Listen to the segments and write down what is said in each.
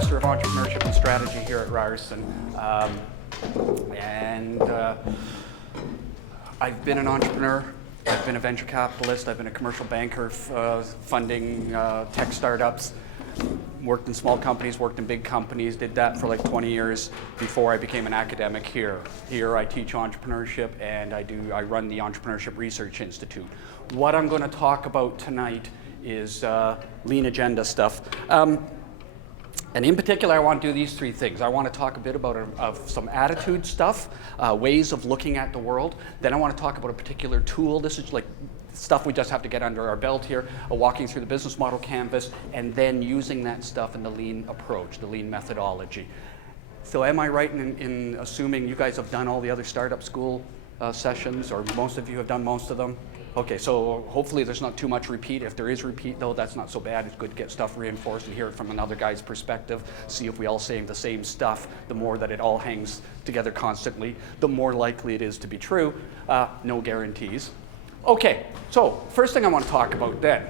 Professor of Entrepreneurship and Strategy here at Ryerson. I've been an entrepreneur, I've been a venture capitalist, I've been a commercial banker funding tech startups, worked in small companies, worked in big companies, did that for like 20 years before I became an academic here. Here I teach entrepreneurship and I run the Entrepreneurship Research Institute. What I'm going to talk about tonight is lean agenda stuff. And in particular, I want to do these three things. I want to talk a bit about some attitude stuff, ways of looking at the world. Then I want to talk about a particular tool. This is like stuff we just have to get under our belt here, walking through the business model canvas, and then using that stuff in the lean approach, the lean methodology. So am I right in assuming you guys have done all the other startup school sessions, or most of you have done most of them? Okay, so hopefully there's not too much repeat. If there is repeat, though, that's not so bad. It's good to get stuff reinforced and hear it from another guy's perspective. See if we all say the same stuff. The more that it all hangs together constantly, the more likely it is to be true. No guarantees. Okay, so first thing I want to talk about then.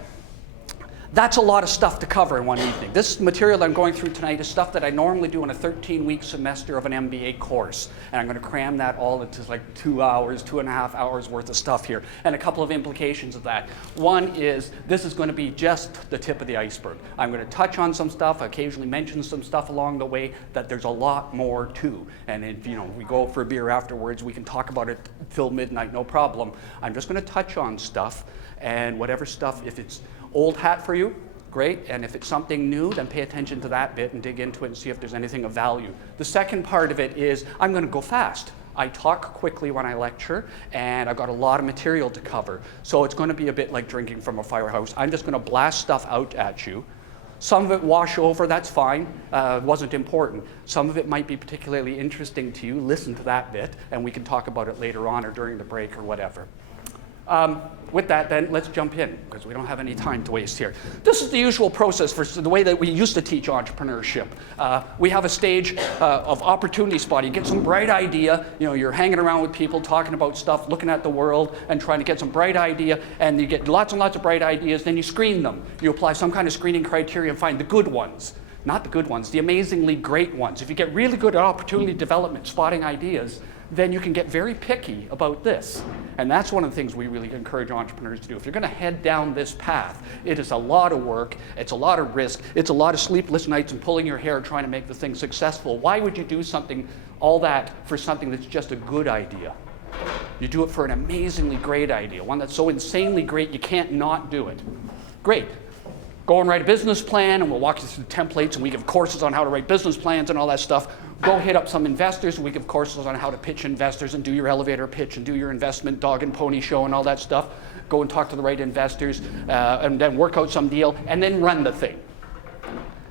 That's a lot of stuff to cover in one evening. This material I'm going through tonight is stuff that I normally do in a 13-week semester of an MBA course. And I'm going to cram that all into like 2 hours, 2.5 hours worth of stuff here. And a couple of implications of that. One is this is going to be just the tip of the iceberg. I'm going to touch on some stuff, occasionally mention some stuff along the way that there's a lot more to. And if we go out for a beer afterwards, we can talk about it till midnight, no problem. I'm just going to touch on stuff, and whatever stuff, if it's old hat for you, great, and if it's something new, then pay attention to that bit and dig into it and see if there's anything of value. The second part of it is I'm going to go fast. I talk quickly when I lecture, and I've got a lot of material to cover. So it's going to be a bit like drinking from a firehouse. I'm just going to blast stuff out at you. Some of it wash over, that's fine, wasn't important. Some of it might be particularly interesting to you. Listen to that bit, and we can talk about it later on or during the break or whatever. With that, then, let's jump in, because we don't have any time to waste here. This is the usual process for the way that we used to teach entrepreneurship. We have a stage of opportunity spot. You get some bright idea, you're hanging around with people, talking about stuff, looking at the world, and trying to get some bright idea, and you get lots and lots of bright ideas, then you screen them. You apply some kind of screening criteria and find the good ones. Not the good ones, the amazingly great ones. If you get really good at opportunity development, spotting ideas, then you can get very picky about this. And that's one of the things we really encourage entrepreneurs to do. If you're going to head down this path, it is a lot of work, it's a lot of risk, it's a lot of sleepless nights and pulling your hair trying to make the thing successful. Why would you do something, all that, for something that's just a good idea? You do it for an amazingly great idea, one that's so insanely great you can't not do it. Great. Go and write a business plan, and we'll walk you through the templates, and we give courses on how to write business plans and all that stuff. Go hit up some investors, and we give courses on how to pitch investors and do your elevator pitch and do your investment dog and pony show and all that stuff. Go and talk to the right investors, and then work out some deal, and then run the thing.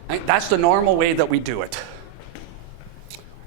Right? That's the normal way that we do it.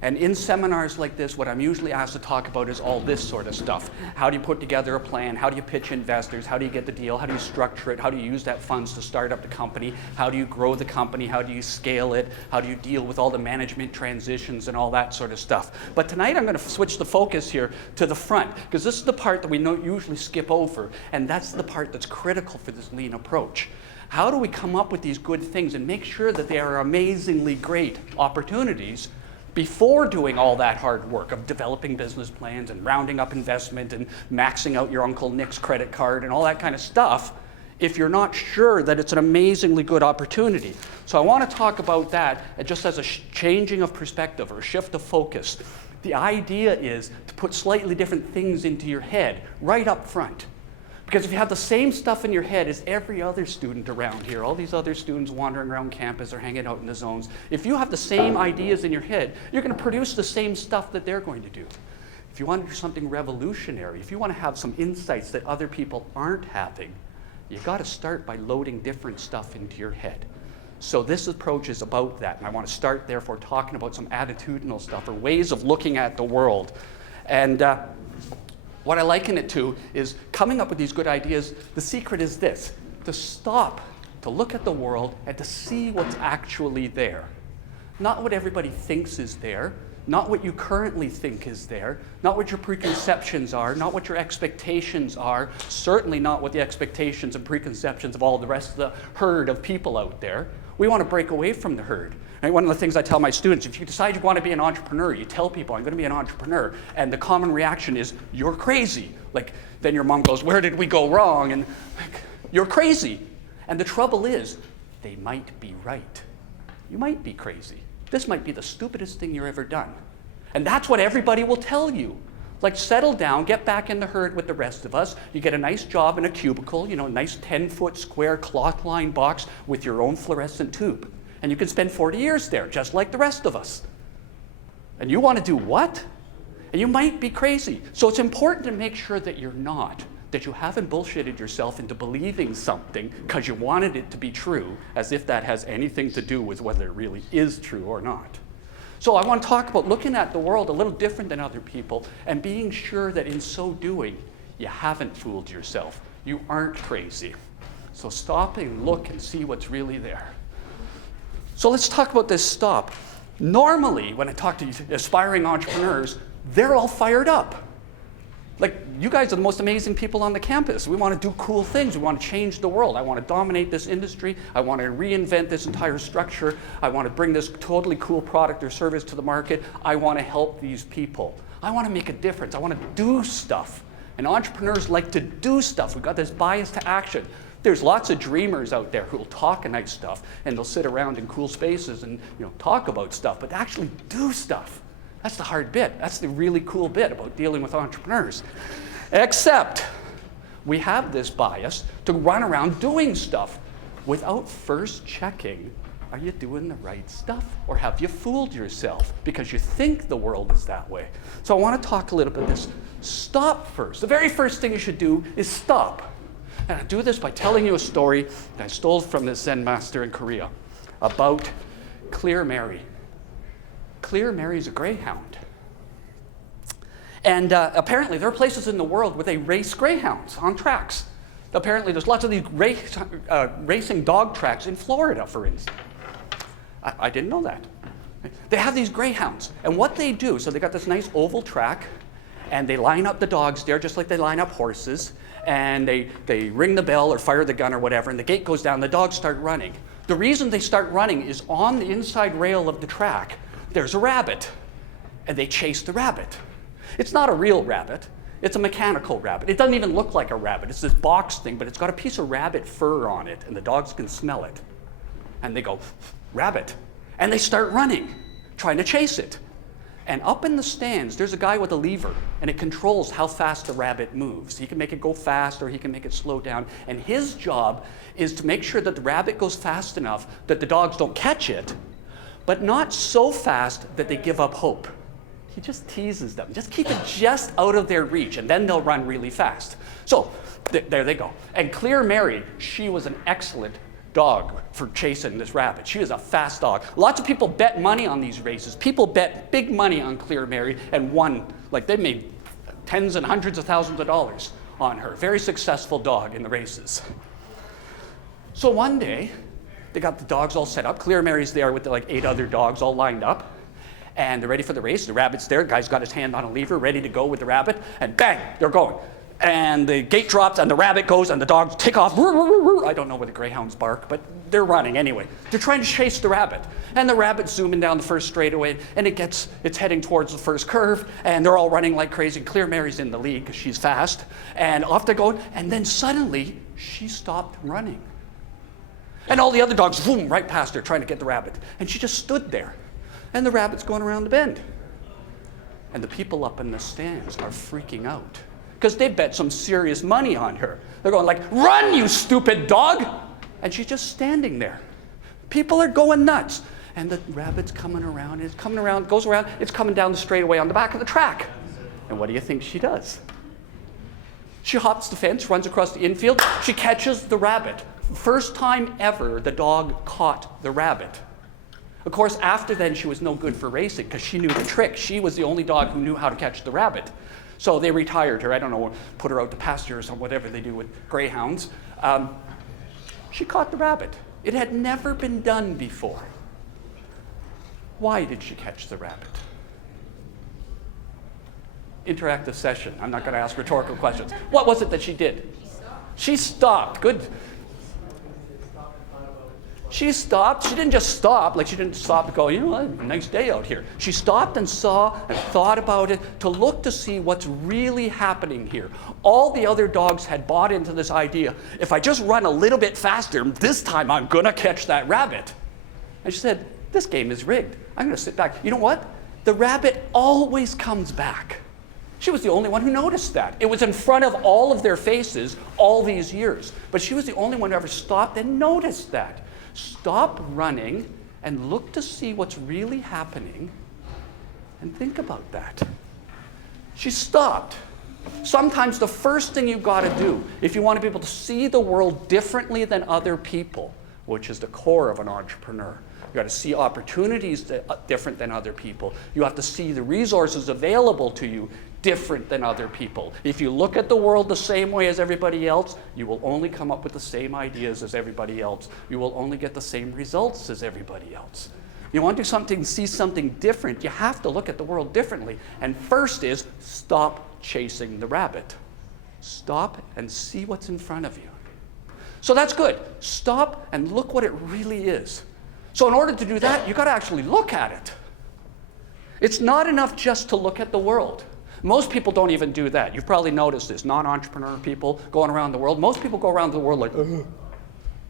And in seminars like this, what I'm usually asked to talk about is all this sort of stuff. How do you put together a plan? How do you pitch investors? How do you get the deal? How do you structure it? How do you use that funds to start up the company? How do you grow the company? How do you scale it? How do you deal with all the management transitions and all that sort of stuff? But tonight I'm going to switch the focus here to the front, because this is the part that we usually skip over, and that's the part that's critical for this lean approach. How do we come up with these good things and make sure that they are amazingly great opportunities before doing all that hard work of developing business plans and rounding up investment and maxing out your Uncle Nick's credit card and all that kind of stuff, if you're not sure that it's an amazingly good opportunity? So I want to talk about that just as a changing of perspective or a shift of focus. The idea is to put slightly different things into your head right up front. Because if you have the same stuff in your head as every other student around here, all these other students wandering around campus or hanging out in the zones, if you have the same ideas in your head, you're going to produce the same stuff that they're going to do. If you want to do something revolutionary, if you want to have some insights that other people aren't having, you've got to start by loading different stuff into your head. So this approach is about that, and I want to start, therefore, talking about some attitudinal stuff or ways of looking at the world. And what I liken it to is coming up with these good ideas. The secret is this: to stop, to look at the world, and to see what's actually there. Not what everybody thinks is there, not what you currently think is there, not what your preconceptions are, not what your expectations are, certainly not what the expectations and preconceptions of all the rest of the herd of people out there. We want to break away from the herd. Right? One of the things I tell my students, if you decide you want to be an entrepreneur, you tell people, I'm going to be an entrepreneur, and the common reaction is, you're crazy. Like, then your mom goes, where did we go wrong? And like, you're crazy. And the trouble is, they might be right. You might be crazy. This might be the stupidest thing you've ever done. And that's what everybody will tell you. Like, settle down, get back in the herd with the rest of us. You get a nice job in a cubicle, a nice 10-foot square cloth-lined box with your own fluorescent tube. And you can spend 40 years there, just like the rest of us. And you want to do what? And you might be crazy. So it's important to make sure that you're not, that you haven't bullshitted yourself into believing something because you wanted it to be true, as if that has anything to do with whether it really is true or not. So I want to talk about looking at the world a little different than other people and being sure that in so doing, you haven't fooled yourself. You aren't crazy. So stop and look and see what's really there. So let's talk about this stop. Normally, when I talk to aspiring entrepreneurs, they're all fired up. Like, you guys are the most amazing people on the campus. We want to do cool things. We want to change the world. I want to dominate this industry. I want to reinvent this entire structure. I want to bring this totally cool product or service to the market. I want to help these people. I want to make a difference. I want to do stuff. And entrepreneurs like to do stuff. We've got this bias to action. There's lots of dreamers out there who will talk nice stuff, and they'll sit around in cool spaces and talk about stuff, but actually do stuff. That's the hard bit. That's the really cool bit about dealing with entrepreneurs. Except we have this bias to run around doing stuff without first checking, are you doing the right stuff? Or have you fooled yourself because you think the world is that way? So I want to talk a little bit about this. Stop first. The very first thing you should do is stop. And I do this by telling you a story that I stole from this Zen master in Korea about Clear Mary. Clear Mary's a greyhound. And apparently there are places in the world where they race greyhounds on tracks. Apparently there's lots of these racing dog tracks in Florida, for instance. I didn't know that. They have these greyhounds. And what they do, so they got this nice oval track, and they line up the dogs there just like they line up horses, and they ring the bell or fire the gun or whatever, and the gate goes down, the dogs start running. The reason they start running is on the inside rail of the track, there's a rabbit, and they chase the rabbit. It's not a real rabbit. It's a mechanical rabbit. It doesn't even look like a rabbit. It's this box thing, but it's got a piece of rabbit fur on it, and the dogs can smell it. And they go, rabbit. And they start running, trying to chase it. And up in the stands, there's a guy with a lever, and it controls how fast the rabbit moves. He can make it go fast, or he can make it slow down. And his job is to make sure that the rabbit goes fast enough that the dogs don't catch it, but not so fast that they give up hope. He just teases them. Just keep it just out of their reach, and then they'll run really fast. So there they go. And Clear Mary, she was an excellent dog for chasing this rabbit. She was a fast dog. Lots of people bet money on these races. People bet big money on Clear Mary and won. Like, they made tens and hundreds of thousands of dollars on her. Very successful dog in the races. So one day, they got the dogs all set up. Clear Mary's there with like 8 other dogs all lined up. And they're ready for the race. The rabbit's there. The guy's got his hand on a lever, ready to go with the rabbit. And bang, they're going. And the gate drops, and the rabbit goes, and the dogs take off. I don't know where the greyhounds bark, but they're running anyway. They're trying to chase the rabbit. And the rabbit's zooming down the first straightaway, and it's heading towards the first curve, and they're all running like crazy. Clear Mary's in the lead because she's fast. And off they're going, and then suddenly, she stopped running. And all the other dogs, boom, right past her, trying to get the rabbit. And she just stood there. And the rabbit's going around the bend. And the people up in the stands are freaking out because they bet some serious money on her. They're going like, run, you stupid dog! And she's just standing there. People are going nuts. And the rabbit's coming around, and it's coming around, goes around, it's coming down the straightaway on the back of the track. And what do you think she does? She hops the fence, runs across the infield, she catches the rabbit. First time ever the dog caught the rabbit. Of course, after then, she was no good for racing because she knew the trick. She was the only dog who knew how to catch the rabbit. So they retired her. I don't know, put her out to pasture or whatever they do with greyhounds. She caught the rabbit. It had never been done before. Why did she catch the rabbit? Interactive session. I'm not going to ask rhetorical questions. What was it that she did? She stopped. Good. She stopped. She didn't just stop, like she didn't stop and go, you know, a nice day out here. She stopped and saw and thought about it to look to see what's really happening here. All the other dogs had bought into this idea, if I just run a little bit faster, this time I'm gonna catch that rabbit. And she said, this game is rigged. I'm gonna sit back. You know what? The rabbit always comes back. She was the only one who noticed that. It was in front of all of their faces all these years. But she was the only one who ever stopped and noticed that. Stop running and look to see what's really happening and think about that. She stopped. Sometimes the first thing you've got to do, if you want to be able to see the world differently than other people, which is the core of an entrepreneur, you got to see opportunities different than other people. You have to see the resources available to you different than other people. If you look at the world the same way as everybody else, you will only come up with the same ideas as everybody else. You will only get the same results as everybody else. You want to do something, see something different, you have to look at the world differently. And first is, stop chasing the rabbit. Stop and see what's in front of you. So that's good. Stop and look what it really is. So in order to do that, you've got to actually look at it. It's not enough just to look at the world. Most people don't even do that. You've probably noticed this. Non-entrepreneur people going around the world. Most people go around the world like, ugh.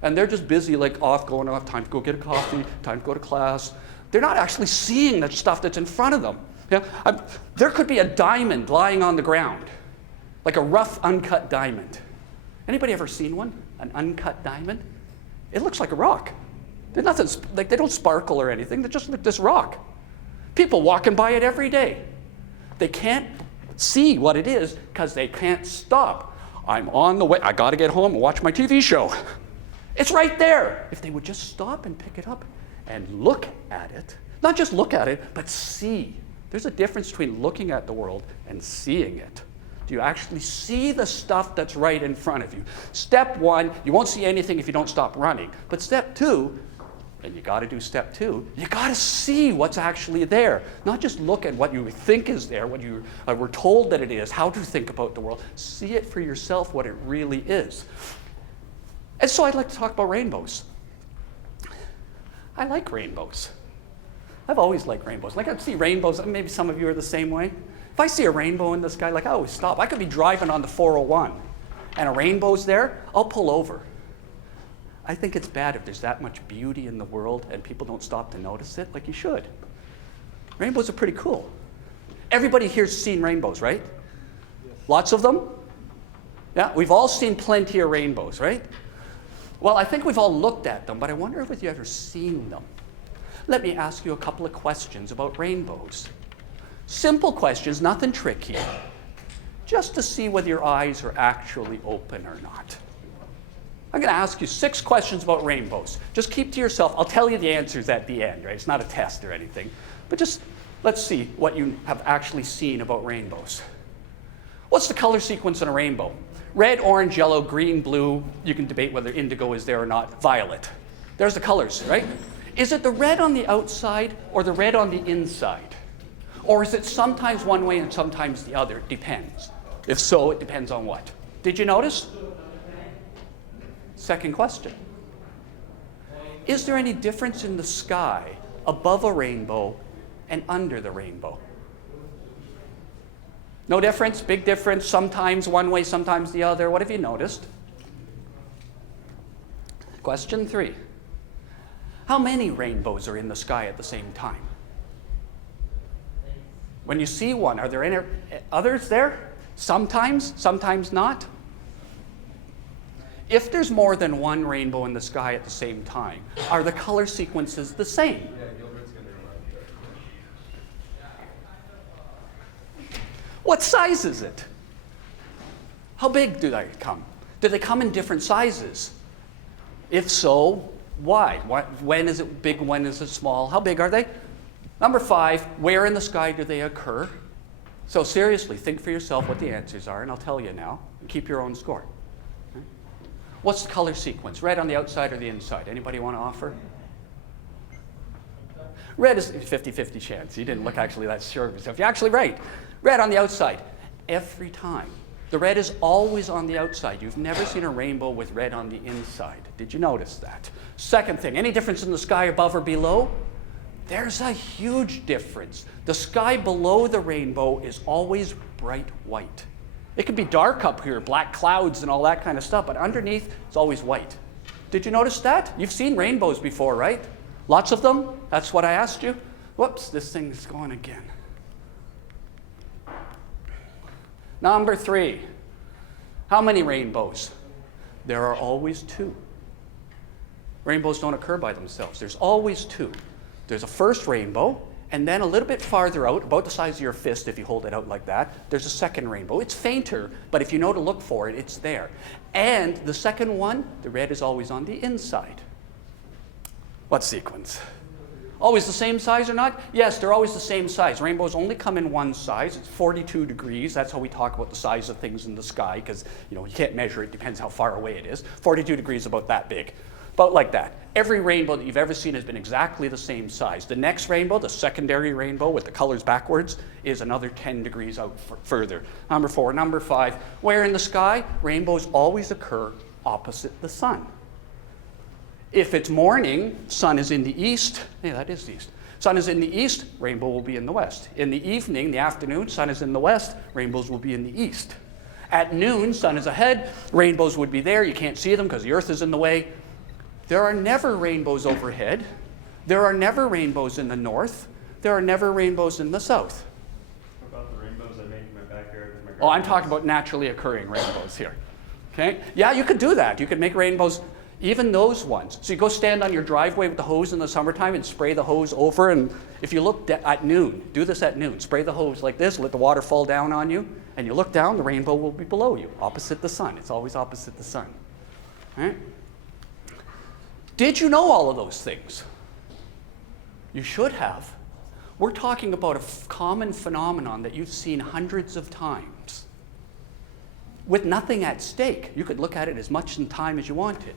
And they're just busy, like going off, time to go get a coffee, time to go to class. They're not actually seeing the stuff that's in front of them. Yeah? There could be a diamond lying on the ground, like a rough, uncut diamond. Anybody ever seen one? An uncut diamond? It looks like a rock. They're nothing, like they don't sparkle or anything. They're just like this rock. People walking by it every day. They can't see what it is because they can't stop. I'm on the way. I got to get home and watch my TV show. It's right there. If they would just stop and pick it up and look at it, not just look at it, but see. There's a difference between looking at the world and seeing it. Do you actually see the stuff that's right in front of you? Step one, you won't see anything if you don't stop running. But step two, and you got to do step two, you got to see what's actually there. Not just look at what you think is there, what you were told that it is, how to think about the world. See it for yourself, what it really is. And so I'd like to talk about rainbows. I like rainbows. I've always liked rainbows. Like I see rainbows, maybe some of you are the same way. If I see a rainbow in the sky, like I always stop. I could be driving on the 401 and a rainbow's there, I'll pull over. I think it's bad if there's that much beauty in the world and people don't stop to notice it, like you should. Rainbows are pretty cool. Everybody here's seen rainbows, right? Yes. Lots of them? Yeah, we've all seen plenty of rainbows, right? Well, I think we've all looked at them, but I wonder if you've ever seen them. Let me ask you a couple of questions about rainbows. Simple questions, nothing tricky, just to see whether your eyes are actually open or not. I'm going to ask you 6 questions about rainbows. Just keep to yourself. I'll tell you the answers at the end, right? It's not a test or anything. But just let's see what you have actually seen about rainbows. What's the color sequence in a rainbow? Red, orange, yellow, green, blue. You can debate whether indigo is there or not. Violet. There's the colors, right? Is it the red on the outside or the red on the inside? Or is it sometimes one way and sometimes the other? It depends. If so, it depends on what? Did you notice? Second question. Is there any difference in the sky above a rainbow and under the rainbow? No difference? Big difference? Sometimes one way, sometimes the other? What have you noticed? Question 3. How many rainbows are in the sky at the same time? When you see one, are there any others there? Sometimes, sometimes not? If there's more than one rainbow in the sky at the same time, are the color sequences the same? What size is it? How big do they come? Do they come in different sizes? If so, why? When is it big, when is it small? How big are they? Number 5, where in the sky do they occur? So seriously, think for yourself what the answers are, and I'll tell you now. Keep your own score. What's the color sequence? Red on the outside or the inside? Anybody want to offer? Red is 50-50 chance. You didn't look actually that sure of yourself. You're actually right. Red on the outside. Every time. The red is always on the outside. You've never seen a rainbow with red on the inside. Did you notice that? Second thing, any difference in the sky above or below? There's a huge difference. The sky below the rainbow is always bright white. It could be dark up here, black clouds and all that kind of stuff, but underneath it's always white. Did you notice that? You've seen rainbows before, right? Lots of them? That's what I asked you. Whoops, this thing's going again. Number 3, how many rainbows? There are always 2. Rainbows don't occur by themselves. There's always 2. There's a first rainbow, and then a little bit farther out, about the size of your fist if you hold it out like that, there's a second rainbow. It's fainter, but if you know to look for it, it's there. And the second one, the red is always on the inside. What sequence? Always the same size or not? Yes, they're always the same size. Rainbows only come in one size. It's 42 degrees. That's how we talk about the size of things in the sky, because you can't measure it. Depends how far away it is. 42 degrees is about that big. About like that. Every rainbow that you've ever seen has been exactly the same size. The next rainbow, the secondary rainbow with the colors backwards, is another 10 degrees out further. Number 4. Number 5, where in the sky? Rainbows always occur opposite the sun. If it's morning, sun is in the east. Yeah, that is the east. Sun is in the east, rainbow will be in the west. In the evening, the afternoon, sun is in the west, rainbows will be in the east. At noon, sun is ahead, rainbows would be there. You can't see them because the earth is in the way. There are never rainbows overhead. There are never rainbows in the north. There are never rainbows in the south. What about the rainbows I make in my backyard with my garden? Oh, I'm talking about naturally occurring rainbows here. Okay? Yeah, you could do that. You could make rainbows, even those ones. So you go stand on your driveway with the hose in the summertime and spray the hose over. And if you look at noon, do this at noon. Spray the hose like this, let the water fall down on you. And you look down, the rainbow will be below you, opposite the sun. It's always opposite the sun. All right? Did you know all of those things? You should have. We're talking about a common phenomenon that you've seen hundreds of times. With nothing at stake. You could look at it as much in time as you wanted.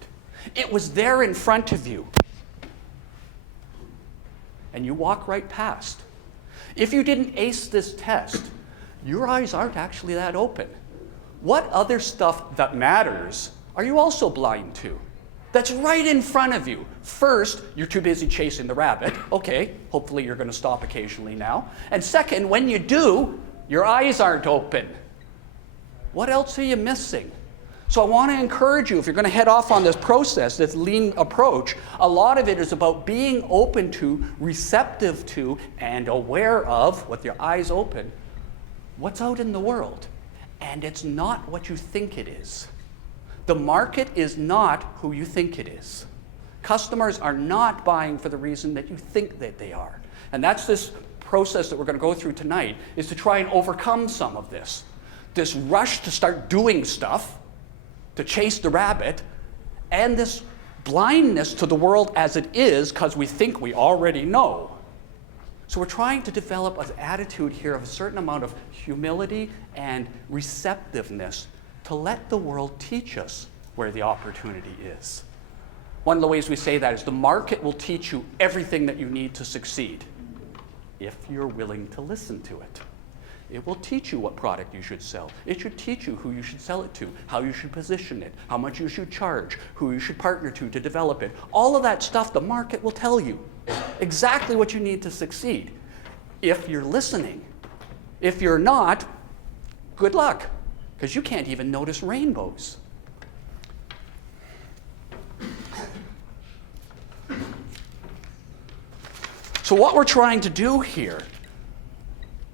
It was there in front of you. And you walk right past. If you didn't ace this test, your eyes aren't actually that open. What other stuff that matters are you also blind to? That's right in front of you. First, you're too busy chasing the rabbit. Okay, hopefully you're going to stop occasionally now. And second, when you do, your eyes aren't open. What else are you missing? So I want to encourage you, if you're going to head off on this process, this lean approach, a lot of it is about being open to, receptive to, and aware of, with your eyes open, what's out in the world. And it's not what you think it is. The market is not who you think it is. Customers are not buying for the reason that you think that they are. And that's this process that we're going to go through tonight, is to try and overcome some of this. This rush to start doing stuff, to chase the rabbit, and this blindness to the world as it is because we think we already know. So we're trying to develop an attitude here of a certain amount of humility and receptiveness to let the world teach us where the opportunity is. One of the ways we say that is the market will teach you everything that you need to succeed if you're willing to listen to it. It will teach you what product you should sell. It should teach you who you should sell it to, how you should position it, how much you should charge, who you should partner to develop it. All of that stuff the market will tell you exactly what you need to succeed if you're listening. If you're not, good luck, because you can't even notice rainbows. So what we're trying to do here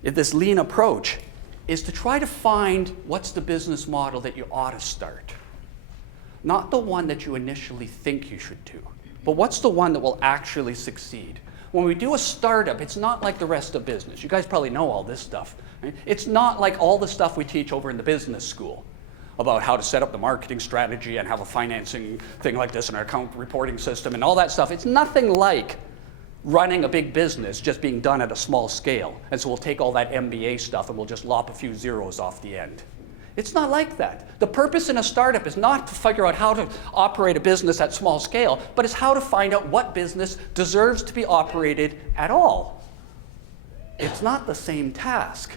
in this lean approach is to try to find what's the business model that you ought to start. Not the one that you initially think you should do, but what's the one that will actually succeed. When we do a startup, it's not like the rest of business. You guys probably know all this stuff. Right? It's not like all the stuff we teach over in the business school about how to set up the marketing strategy and have a financing thing like this and our account reporting system and all that stuff. It's nothing like running a big business just being done at a small scale. And so we'll take all that MBA stuff and we'll just lop a few zeros off the end. It's not like that. The purpose in a startup is not to figure out how to operate a business at small scale, but it's how to find out what business deserves to be operated at all. It's not the same task.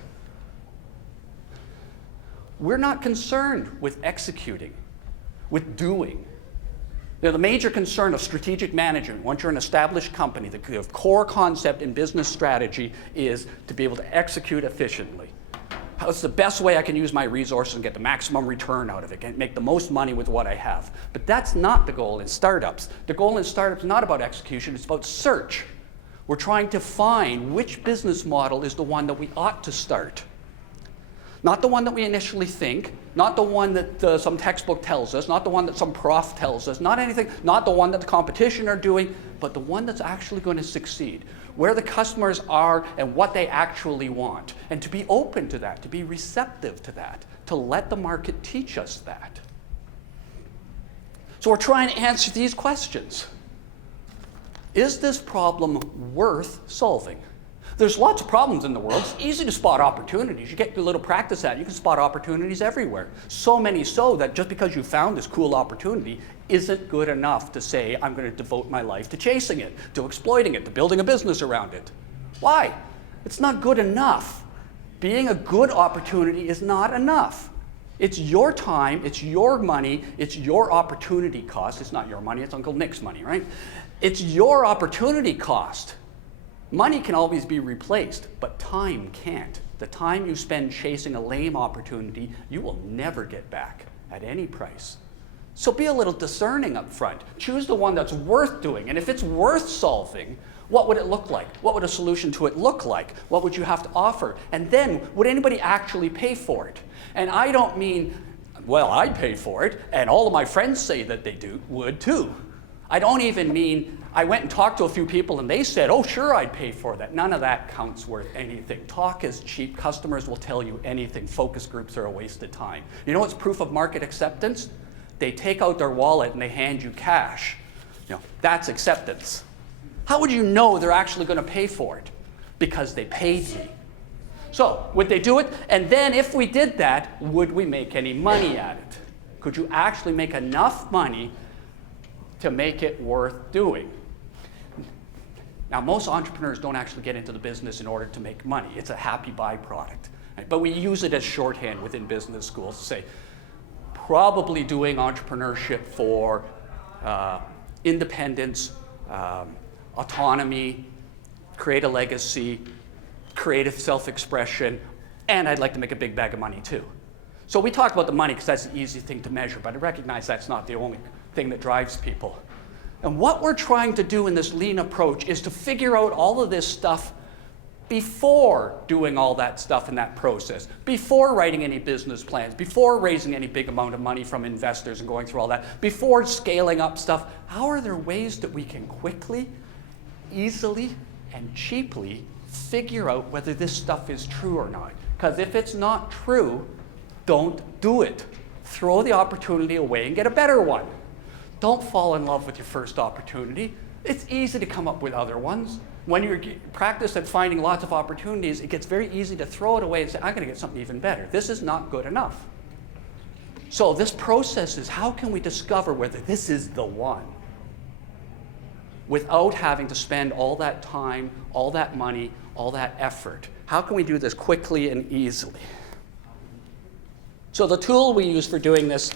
We're not concerned with executing, with doing. The major concern of strategic management, once you're an established company, the core concept in business strategy is to be able to execute efficiently. What's the best way I can use my resources and get the maximum return out of it, and make the most money with what I have? But that's not the goal in startups. The goal in startups is not about execution, it's about search. We're trying to find which business model is the one that we ought to start. Not the one that we initially think, not the one that some textbook tells us, not the one that some prof tells us, not anything, not the one that the competition are doing, but the one that's actually going to succeed, where the customers are and what they actually want. And to be open to that, to be receptive to that, to let the market teach us that. So we're trying to answer these questions. Is this problem worth solving? There's lots of problems in the world. It's easy to spot opportunities. You get a little practice at it, you can spot opportunities everywhere. So many so that just because you found this cool opportunity isn't good enough to say, I'm going to devote my life to chasing it, to exploiting it, to building a business around it. Why? It's not good enough. Being a good opportunity is not enough. It's your time, it's your money, it's your opportunity cost. It's not your money, it's Uncle Nick's money, right? It's your opportunity cost. Money can always be replaced, but time can't. The time you spend chasing a lame opportunity, you will never get back at any price. So be a little discerning up front. Choose the one that's worth doing. And if it's worth solving, what would it look like? What would a solution to it look like? What would you have to offer? And then, would anybody actually pay for it? And I don't mean, well, I'd pay for it, and all of my friends say that they would too. I don't even mean, I went and talked to a few people and they said, oh, sure, I'd pay for that. None of that counts worth anything. Talk is cheap. Customers will tell you anything. Focus groups are a waste of time. You know what's proof of market acceptance? They take out their wallet and they hand you cash. That's acceptance. How would you know they're actually going to pay for it? Because they paid me. So, would they do it? And then if we did that, would we make any money at it? Could you actually make enough money to make it worth doing? Now, most entrepreneurs don't actually get into the business in order to make money. It's a happy byproduct. Right? But we use it as shorthand within business schools to say, probably doing entrepreneurship for independence, autonomy, create a legacy, creative self-expression, and I'd like to make a big bag of money too. So we talk about the money because that's an easy thing to measure, but I recognize that's not the only thing that drives people. And what we're trying to do in this lean approach is to figure out all of this stuff before doing all that stuff in that process, before writing any business plans, before raising any big amount of money from investors and going through all that, before scaling up stuff. How are there ways that we can quickly, easily, and cheaply figure out whether this stuff is true or not? Because if it's not true, don't do it. Throw the opportunity away and get a better one. Don't fall in love with your first opportunity. It's easy to come up with other ones. When you practice at finding lots of opportunities, it gets very easy to throw it away and say, I'm going to get something even better. This is not good enough. So this process is, how can we discover whether this is the one without having to spend all that time, all that money, all that effort? How can we do this quickly and easily? So the tool we use for doing this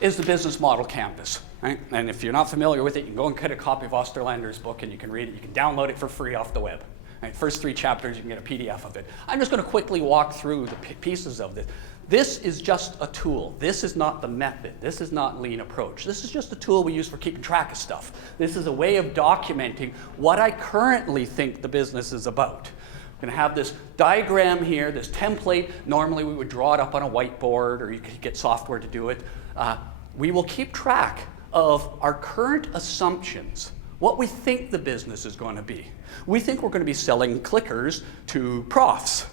is the business model canvas. Right? And if you're not familiar with it, you can go and get a copy of Osterlander's book and you can read it. You can download it for free off the web. Right? First 3 chapters, you can get a PDF of it. I'm just going to quickly walk through the pieces of this. This is just a tool. This is not the method. This is not lean approach. This is just a tool we use for keeping track of stuff. This is a way of documenting what I currently think the business is about. I'm going to have this diagram here, this template. Normally we would draw it up on a whiteboard, or you could get software to do it. We will keep track of our current assumptions, what we think the business is going to be. We think we're going to be selling clickers to profs.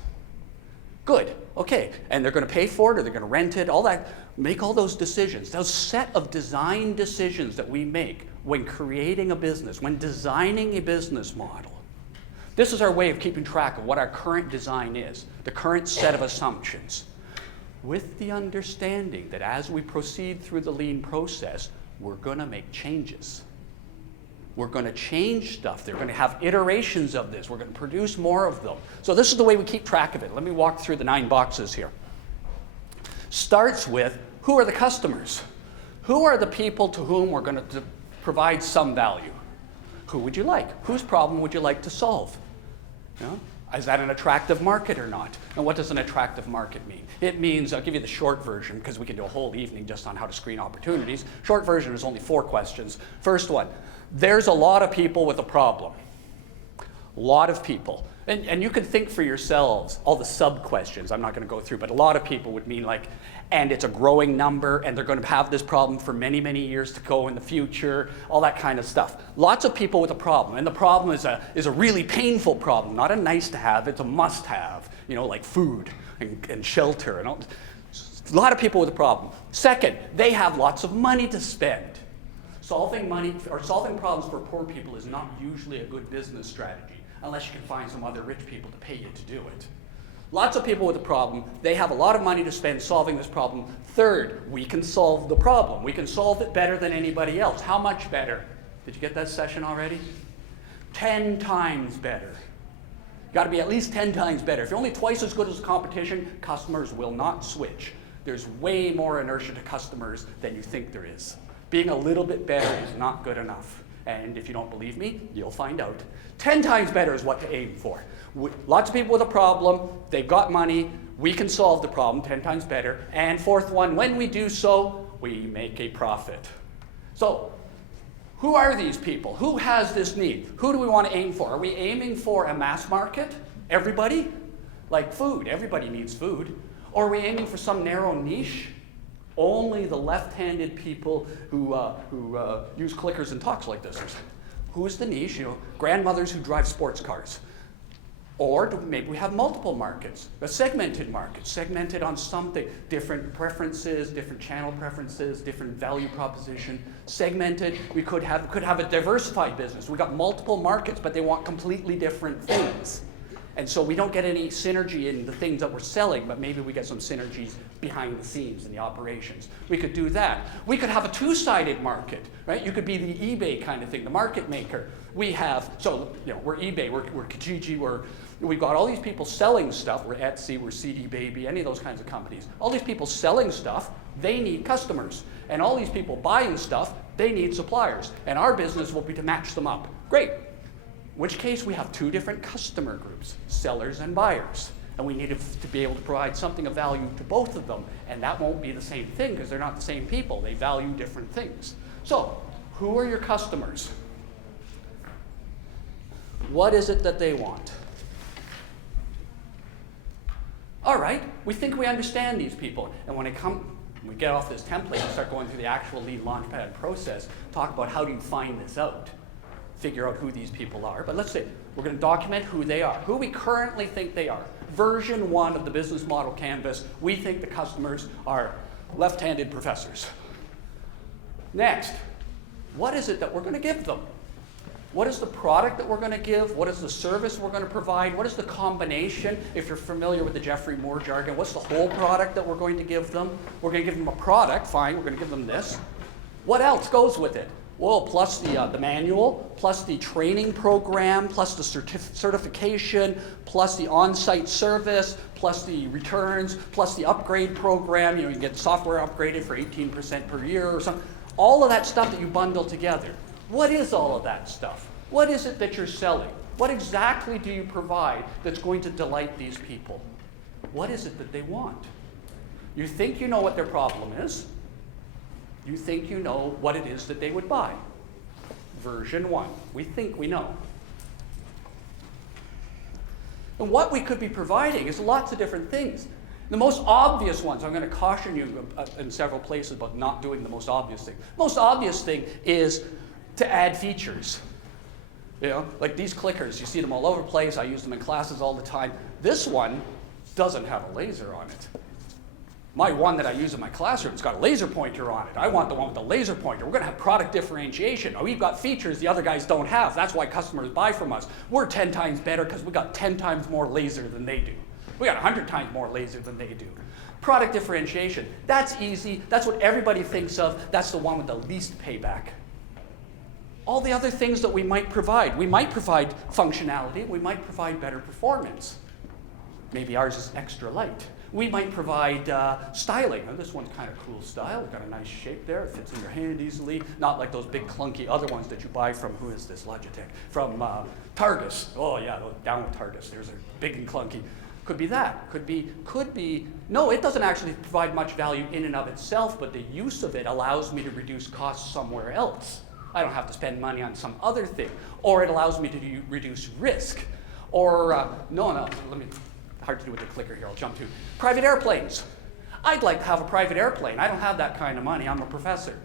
Good, okay, and they're going to pay for it, or they're going to rent it, all that. Make all those decisions, those set of design decisions that we make when creating a business, when designing a business model. This is our way of keeping track of what our current design is, the current set of assumptions, with the understanding that as we proceed through the lean process, we're going to make changes. We're going to change stuff. They're going to have iterations of this. We're going to produce more of them. So this is the way we keep track of it. Let me walk through the 9 boxes here. starts with, who are the customers? Who are the people to whom we're going to provide some value? Who would you like? Whose problem would you like to solve? You know? Is that an attractive market or not? And what does an attractive market mean? It means, I'll give you the short version, because we can do a whole evening just on how to screen opportunities. Short version is only 4 questions. First one, there's a lot of people with a problem. A lot of people. And you can think for yourselves all the sub-questions I'm not going to go through, but a lot of people would mean like, and it's a growing number, and they're going to have this problem for many, many years to go in the future, all that kind of stuff. Lots of people with a problem, and the problem is a really painful problem, not a nice to have, it's a must have, you know, like food and shelter and all. A lot of people with a problem. Second, they have lots of money to spend. Solving problems for poor people is not usually a good business strategy, unless you can find some other rich people to pay you to do it. Lots of people with a problem, they have a lot of money to spend solving this problem. Third, we can solve the problem. We can solve it better than anybody else. How much better? Did you get that session already? 10 times better. Got to be at least 10 times better. If you're only twice as good as the competition, customers will not switch. There's way more inertia to customers than you think there is. Being a little bit better is not good enough. And if you don't believe me, you'll find out. 10 times better is what to aim for. Lots of people with a problem, they've got money, we can solve the problem 10 times better. And fourth one, when we do so, we make a profit. So, who are these people? Who has this need? Who do we want to aim for? Are we aiming for a mass market? Everybody? Like food, everybody needs food. Or are we aiming for some narrow niche? Only the left-handed people who use clickers and talks like this. Who's the niche? You know, grandmothers who drive sports cars. Or maybe we have multiple markets, a segmented market, segmented on something, different preferences, different channel preferences, different value proposition, segmented. We could have a diversified business. We got multiple markets, but they want completely different things. And so we don't get any synergy in the things that we're selling, but maybe we get some synergies behind the scenes in the operations. We could do that. We could have a two-sided market, right? You could be the eBay kind of thing, the market maker. We have, so, you know, we're eBay, we're Kijiji, we've got all these people selling stuff. We're Etsy, we're CD Baby, any of those kinds of companies. All these people selling stuff, they need customers. And all these people buying stuff, they need suppliers. And our business will be to match them up. Great. In which case we have 2 different customer groups, sellers and buyers. And we need to be able to provide something of value to both of them. And that won't be the same thing because they're not the same people. They value different things. So, who are your customers? What is it that they want? All right, we think we understand these people. And when we get off this template and start going through the actual lead launchpad process, talk about how do you find this out? Figure out who these people are. But let's say we're going to document who they are, who we currently think they are. Version 1 of the business model canvas, we think the customers are left-handed professors. Next, what is it that we're going to give them? What is the product that we're going to give? What is the service we're going to provide? What is the combination? If you're familiar with the Jeffrey Moore jargon, what's the whole product that we're going to give them? We're going to give them a product, fine, we're going to give them this. What else goes with it? Well, plus the manual, plus the training program, plus the certification, plus the on-site service, plus the returns, plus the upgrade program. You know, you get software upgraded for 18% per year or something. All of that stuff that you bundle together. What is all of that stuff? What is it that you're selling? What exactly do you provide that's going to delight these people? What is it that they want? You think you know what their problem is. You think you know what it is that they would buy. Version 1. We think we know. And what we could be providing is lots of different things. The most obvious ones, I'm going to caution you in several places about not doing the most obvious thing. Most obvious thing is to add features. You know, like these clickers, you see them all over the place. I use them in classes all the time. This one doesn't have a laser on it. My one that I use in my classroom, it's got a laser pointer on it. I want the one with the laser pointer. We're going to have product differentiation. We've got features the other guys don't have. That's why customers buy from us. We're 10 times better because we got 10 times more laser than they do. We got 100 times more laser than they do. Product differentiation, that's easy. That's what everybody thinks of. That's the one with the least payback. All the other things that we might provide functionality. We might provide better performance. Maybe ours is extra light. We might provide styling. Now, this one's kind of cool style. It's got a nice shape there. It fits in your hand easily. Not like those big clunky other ones that you buy from, who is this, Logitech? From Targus. Oh yeah, down with Targus. There's a big and clunky. Could be that. Could be. No, it doesn't actually provide much value in and of itself, but the use of it allows me to reduce costs somewhere else. I don't have to spend money on some other thing. Or it allows me to reduce risk. Or, hard to do with the clicker here, I'll jump to. Private airplanes. I'd like to have a private airplane. I don't have that kind of money, I'm a professor.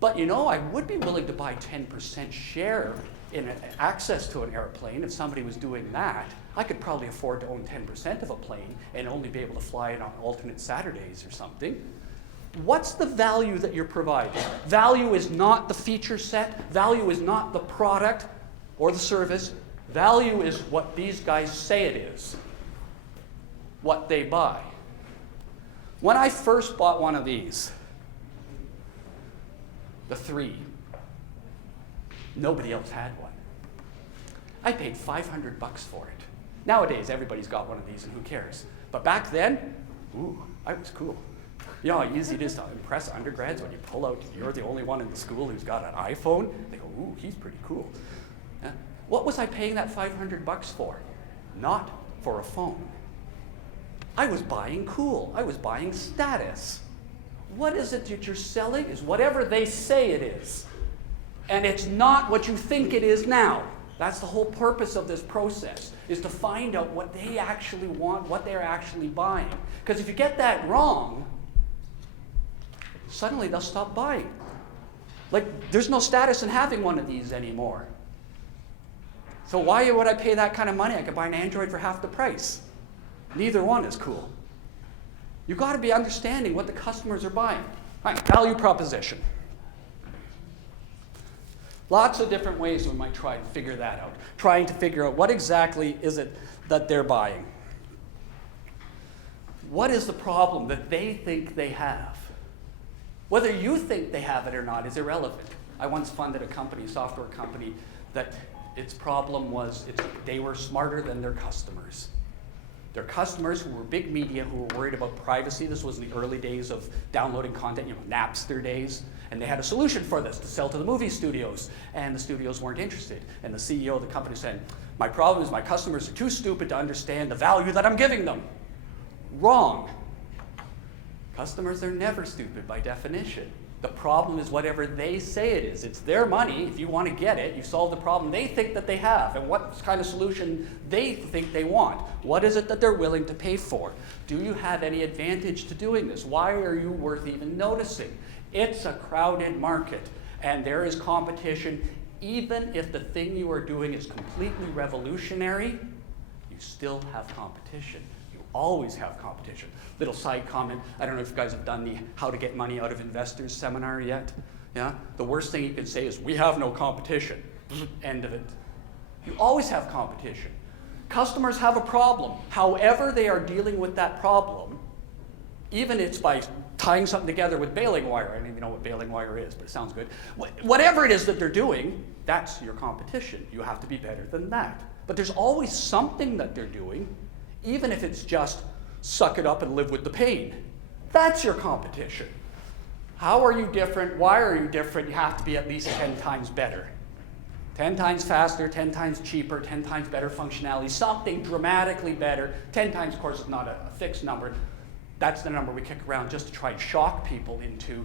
But you know, I would be willing to buy 10% share in access to an airplane if somebody was doing that. I could probably afford to own 10% of a plane and only be able to fly it on alternate Saturdays or something. What's the value that you're providing? Value is not the feature set. Value is not the product or the service. Value is what these guys say it is, what they buy. When I first bought one of these, the 3, nobody else had one. I paid $500 for it. Nowadays, everybody's got one of these, and who cares? But back then, ooh, I was cool. You know how easy it is to impress undergrads when you pull out, you're the only one in the school who's got an iPhone? They go, ooh, he's pretty cool. What was I paying that $500 for? Not for a phone. I was buying cool. I was buying status. What is it that you're selling? Is whatever they say it is. And it's not what you think it is now. That's the whole purpose of this process, is to find out what they actually want, what they're actually buying. Because if you get that wrong, suddenly they'll stop buying. Like, there's no status in having one of these anymore. So why would I pay that kind of money? I could buy an Android for half the price. Neither one is cool. You've got to be understanding what the customers are buying. All right, value proposition. Lots of different ways we might try and figure that out. Trying to figure out what exactly is it that they're buying. What is the problem that they think they have? Whether you think they have it or not is irrelevant. I once funded a company, a software company, that its problem was they were smarter than their customers. Their customers, who were big media, who were worried about privacy. This was in the early days of downloading content, Napster days. And they had a solution for this to sell to the movie studios. And the studios weren't interested. And the CEO of the company said, my problem is my customers are too stupid to understand the value that I'm giving them. Wrong. Customers are never stupid by definition. The problem is whatever they say it is. It's their money. If you want to get it, you solve the problem they think that they have and what kind of solution they think they want. What is it that they're willing to pay for? Do you have any advantage to doing this? Why are you worth even noticing? It's a crowded market, and there is competition. Even if the thing you are doing is completely revolutionary, you still have competition. Always have competition. Little side comment, I don't know if you guys have done the How to Get Money Out of Investors seminar yet. Yeah? The worst thing you can say is, we have no competition. End of it. You always have competition. Customers have a problem. However they are dealing with that problem, even if it's by tying something together with baling wire. I don't even know what baling wire is, but it sounds good. Whatever it is that they're doing, that's your competition. You have to be better than that. But there's always something that they're doing, even if it's just suck it up and live with the pain. That's your competition. How are you different? Why are you different? You have to be at least 10 times better. 10 times faster, 10 times cheaper, 10 times better functionality, something dramatically better. 10 times, of course, is not a fixed number. That's the number we kick around just to try and shock people into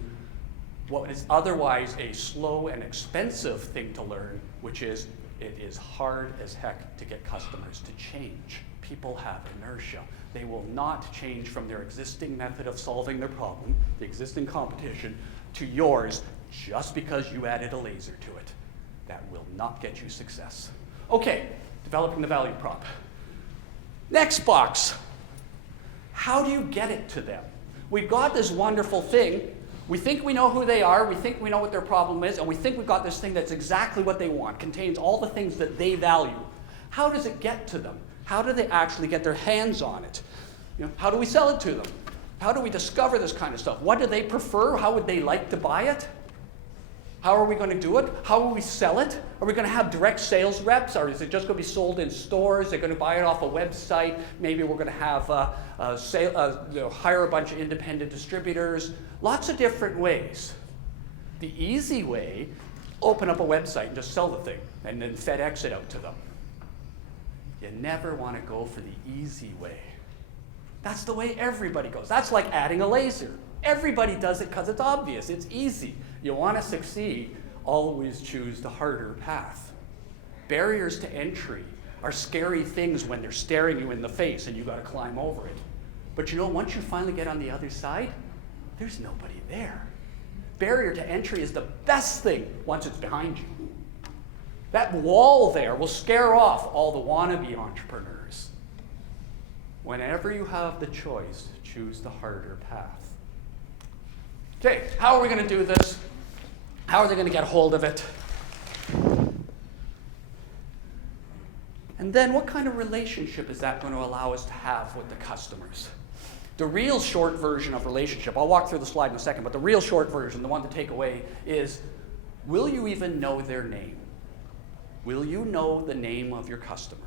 what is otherwise a slow and expensive thing to learn, which is it is hard as heck to get customers to change. People have inertia. They will not change from their existing method of solving their problem, the existing competition, to yours just because you added a laser to it. That will not get you success. Okay, developing the value prop. Next box. How do you get it to them? We've got this wonderful thing. We think we know who they are, we think we know what their problem is, and we think we've got this thing that's exactly what they want, contains all the things that they value. How does it get to them? How do they actually get their hands on it? How do we sell it to them? How do we discover this kind of stuff? What do they prefer? How would they like to buy it? How are we going to do it? How will we sell it? Are we going to have direct sales reps, or is it just going to be sold in stores? They're going to buy it off a website. Maybe we're going to have hire a bunch of independent distributors. Lots of different ways. The easy way, open up a website and just sell the thing, and then FedEx it out to them. You never want to go for the easy way. That's the way everybody goes. That's like adding a laser. Everybody does it because it's obvious. It's easy. You want to succeed, always choose the harder path. Barriers to entry are scary things when they're staring you in the face and you got to climb over it. But you know, once you finally get on the other side, there's nobody there. Barrier to entry is the best thing once it's behind you. That wall there will scare off all the wannabe entrepreneurs. Whenever you have the choice, choose the harder path. Okay, how are we going to do this? How are they going to get hold of it? And then what kind of relationship is that going to allow us to have with the customers? The real short version of relationship, I'll walk through the slide in a second, but the real short version, the one to take away, is will you even know their name? Will you know the name of your customer?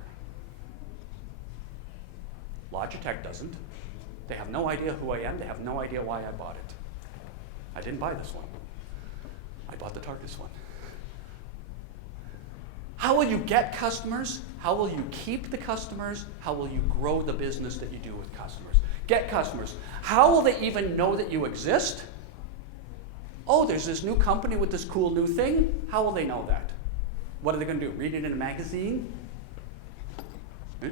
Logitech doesn't. They have no idea who I am. They have no idea why I bought it. I didn't buy this one. I bought the Targus one. How will you get customers? How will you keep the customers? How will you grow the business that you do with customers? Get customers. How will they even know that you exist? Oh, there's this new company with this cool new thing. How will they know that? What are they going to do? Read it in a magazine?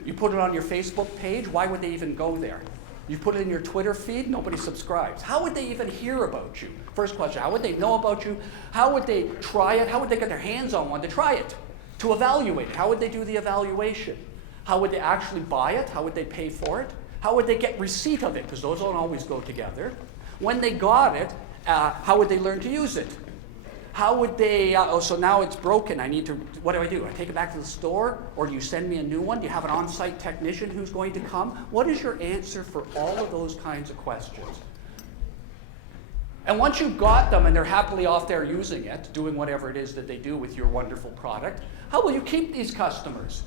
You put it on your Facebook page. Why would they even go there? You put it in your Twitter feed, nobody subscribes. How would they even hear about you? First question, how would they know about you? How would they try it? How would they get their hands on one to try it, to evaluate it? How would they do the evaluation? How would they actually buy it? How would they pay for it? How would they get receipt of it? Because those don't always go together. When they got it, how would they learn to use it? How would they, so now it's broken, what do? I take it back to the store? Or do you send me a new one? Do you have an on-site technician who's going to come? What is your answer for all of those kinds of questions? And once you've got them and they're happily off there using it, doing whatever it is that they do with your wonderful product, how will you keep these customers?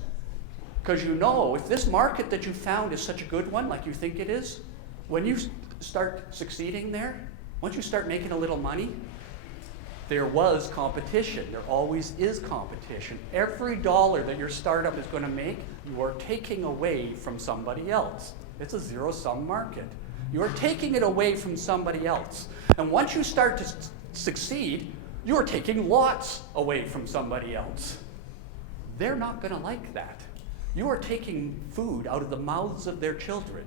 Because you know, if this market that you found is such a good one, like you think it is, when you start succeeding there, once you start making a little money, there was competition. There always is competition. Every dollar that your startup is going to make, you are taking away from somebody else. It's a zero-sum market. You are taking it away from somebody else. And once you start to succeed, you are taking lots away from somebody else. They're not going to like that. You are taking food out of the mouths of their children.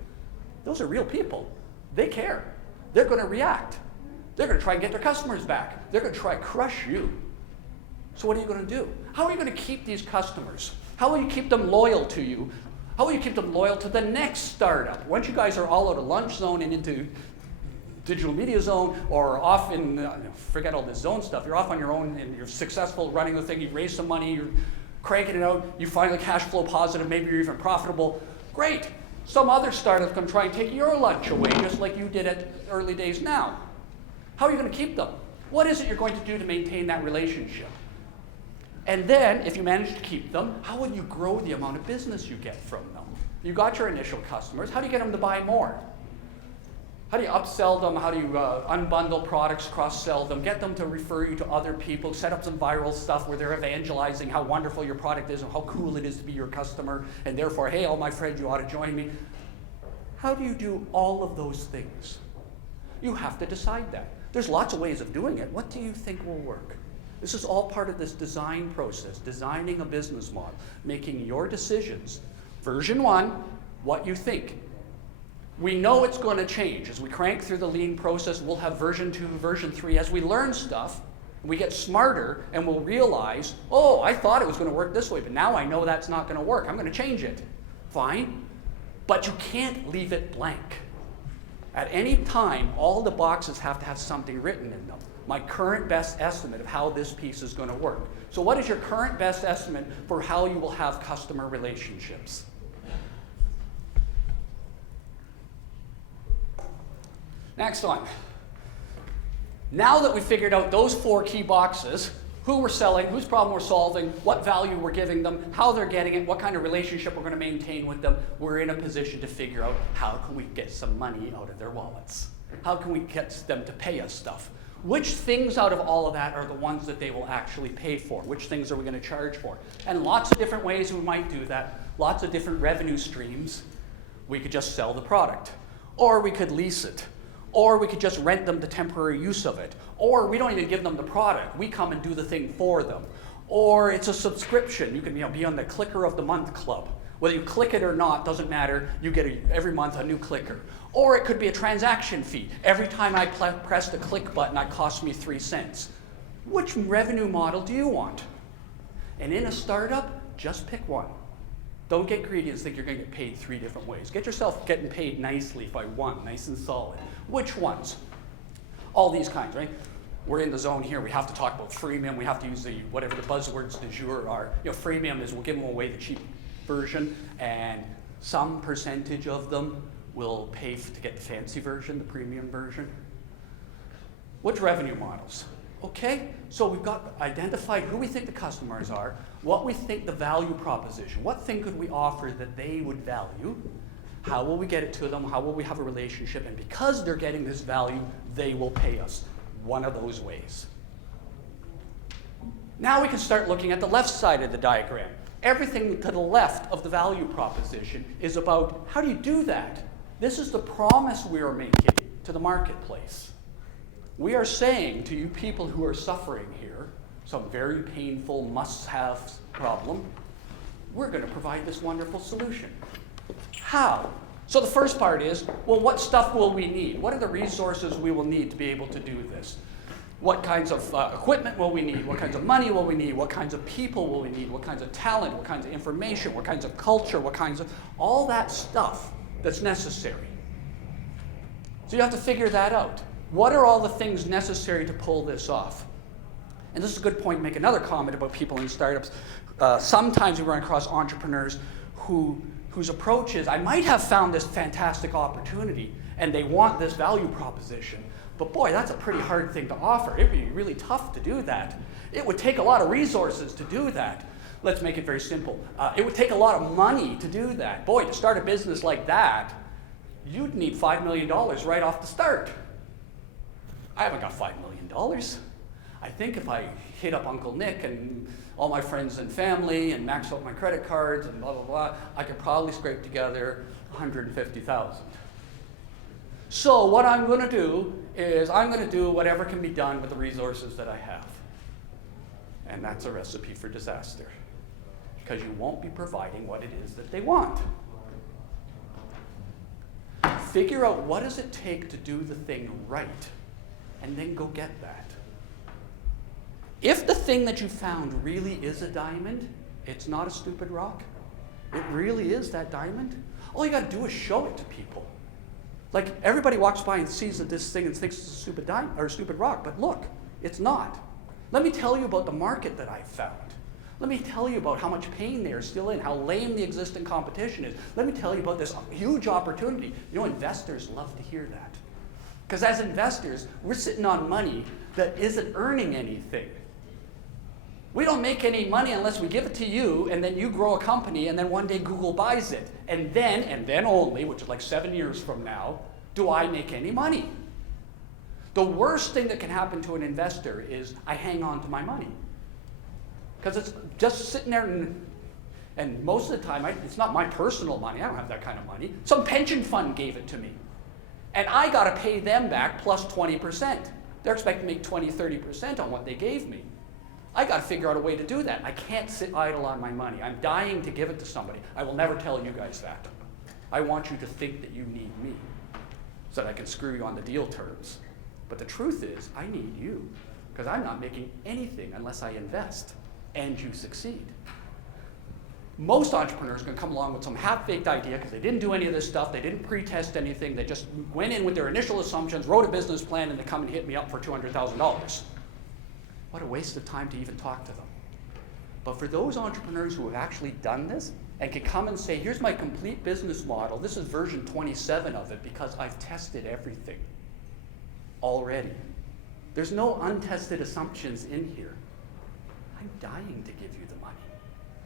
Those are real people. They care. They're going to react. They're going to try and get their customers back. They're going to try to crush you. So what are you going to do? How are you going to keep these customers? How will you keep them loyal to you? How will you keep them loyal to the next startup? Once you guys are all out of lunch zone and into digital media zone or off in, forget all this zone stuff, you're off on your own and you're successful running the thing, you raise some money, you're cranking it out, you finally cash flow positive, maybe you're even profitable. Great. Some other startup's going to try and take your lunch away just like you did at early days now. How are you going to keep them? What is it you're going to do to maintain that relationship? And then, if you manage to keep them, how will you grow the amount of business you get from them? You got your initial customers. How do you get them to buy more? How do you upsell them? How do you unbundle products, cross-sell them, get them to refer you to other people, set up some viral stuff where they're evangelizing how wonderful your product is and how cool it is to be your customer, and therefore, hey, all my friends, you ought to join me. How do you do all of those things? You have to decide that. There's lots of ways of doing it. What do you think will work? This is all part of this design process, designing a business model, making your decisions. Version 1, what you think. We know it's going to change. As we crank through the lean process, we'll have version 2, version 3. As we learn stuff, we get smarter and we'll realize, oh, I thought it was going to work this way, but now I know that's not going to work. I'm going to change it. Fine. But you can't leave it blank. At any time, all the boxes have to have something written in them. My current best estimate of how this piece is going to work. So what is your current best estimate for how you will have customer relationships? Next one. Now that we figured out those 4 key boxes, who we're selling, whose problem we're solving, what value we're giving them, how they're getting it, what kind of relationship we're going to maintain with them, we're in a position to figure out how can we get some money out of their wallets. How can we get them to pay us stuff? Which things out of all of that are the ones that they will actually pay for? Which things are we going to charge for? And lots of different ways we might do that. Lots of different revenue streams. We could just sell the product. Or we could lease it. Or we could just rent them the temporary use of it. Or we don't even give them the product. We come and do the thing for them. Or it's a subscription. You can be on the Clicker of the Month club. Whether you click it or not, doesn't matter. You get every month a new clicker. Or it could be a transaction fee. Every time I press the click button, it costs me 3 cents. Which revenue model do you want? And in a startup, just pick one. Don't get greedy and think you're going to get paid 3 different ways. Get yourself getting paid nicely by one, nice and solid. Which ones? All these kinds, right? We're in the zone here. We have to talk about freemium. We have to use whatever the buzzwords du jour are. Freemium is we'll give them away the cheap version, and some percentage of them will pay to get the fancy version, the premium version. Which revenue models? Okay, so we've got identified who we think the customers are, what we think the value proposition, what thing could we offer that they would value, how will we get it to them, how will we have a relationship, and because they're getting this value, they will pay us. One of those ways. Now we can start looking at the left side of the diagram. Everything to the left of the value proposition is about how do you do that? This is the promise we are making to the marketplace. We are saying to you people who are suffering here, some very painful must-have problem, we're going to provide this wonderful solution. How? So the first part is, well, what stuff will we need? What are the resources we will need to be able to do this? What kinds of equipment will we need? What kinds of money will we need? What kinds of people will we need? What kinds of talent? What kinds of information? What kinds of culture? What kinds of... all that stuff that's necessary. So you have to figure that out. What are all the things necessary to pull this off? And this is a good point to make another comment about people in startups. Sometimes we run across entrepreneurs whose approach is, I might have found this fantastic opportunity and they want this value proposition, but boy, that's a pretty hard thing to offer. It'd be really tough to do that. It would take a lot of resources to do that. Let's make it very simple. It would take a lot of money to do that. Boy, to start a business like that, you'd need $5 million right off the start. I haven't got $5 million. I think if I hit up Uncle Nick and all my friends and family and max out my credit cards and blah, blah, blah, I could probably scrape together $150,000. So what I'm going to do is I'm going to do whatever can be done with the resources that I have. And that's a recipe for disaster, because you won't be providing what it is that they want. Figure out what does it take to do the thing right, and then go get that. If the thing that you found really is a diamond, it's not a stupid rock. It really is that diamond. All you got to do is show it to people. Like, everybody walks by and sees this thing and thinks it's a stupid diamond or a stupid rock, but look, it's not. Let me tell you about the market that I found. Let me tell you about how much pain they're still in, how lame the existing competition is. Let me tell you about this huge opportunity. You know, investors love to hear that. Because as investors, we're sitting on money that isn't earning anything. We don't make any money unless we give it to you, and then you grow a company, and then one day Google buys it. And then only, which is like 7 years from now, do I make any money. The worst thing that can happen to an investor is I hang on to my money. Because it's just sitting there, and most of the time, it's not my personal money. I don't have that kind of money. Some pension fund gave it to me. And I got to pay them back plus 20%. They're expecting to make 20, 30% on what they gave me. I got to figure out a way to do that. I can't sit idle on my money. I'm dying to give it to somebody. I will never tell you guys that. I want you to think that you need me so that I can screw you on the deal terms. But the truth is, I need you, because I'm not making anything unless I invest and you succeed. Most entrepreneurs are going to come along with some half-baked idea because they didn't do any of this stuff, they didn't pre-test anything, they just went in with their initial assumptions, wrote a business plan, and they come and hit me up for $200,000. What a waste of time to even talk to them. But for those entrepreneurs who have actually done this and can come and say, here's my complete business model, this is version 27 of it because I've tested everything already. There's no untested assumptions in here. I'm dying to give you the money.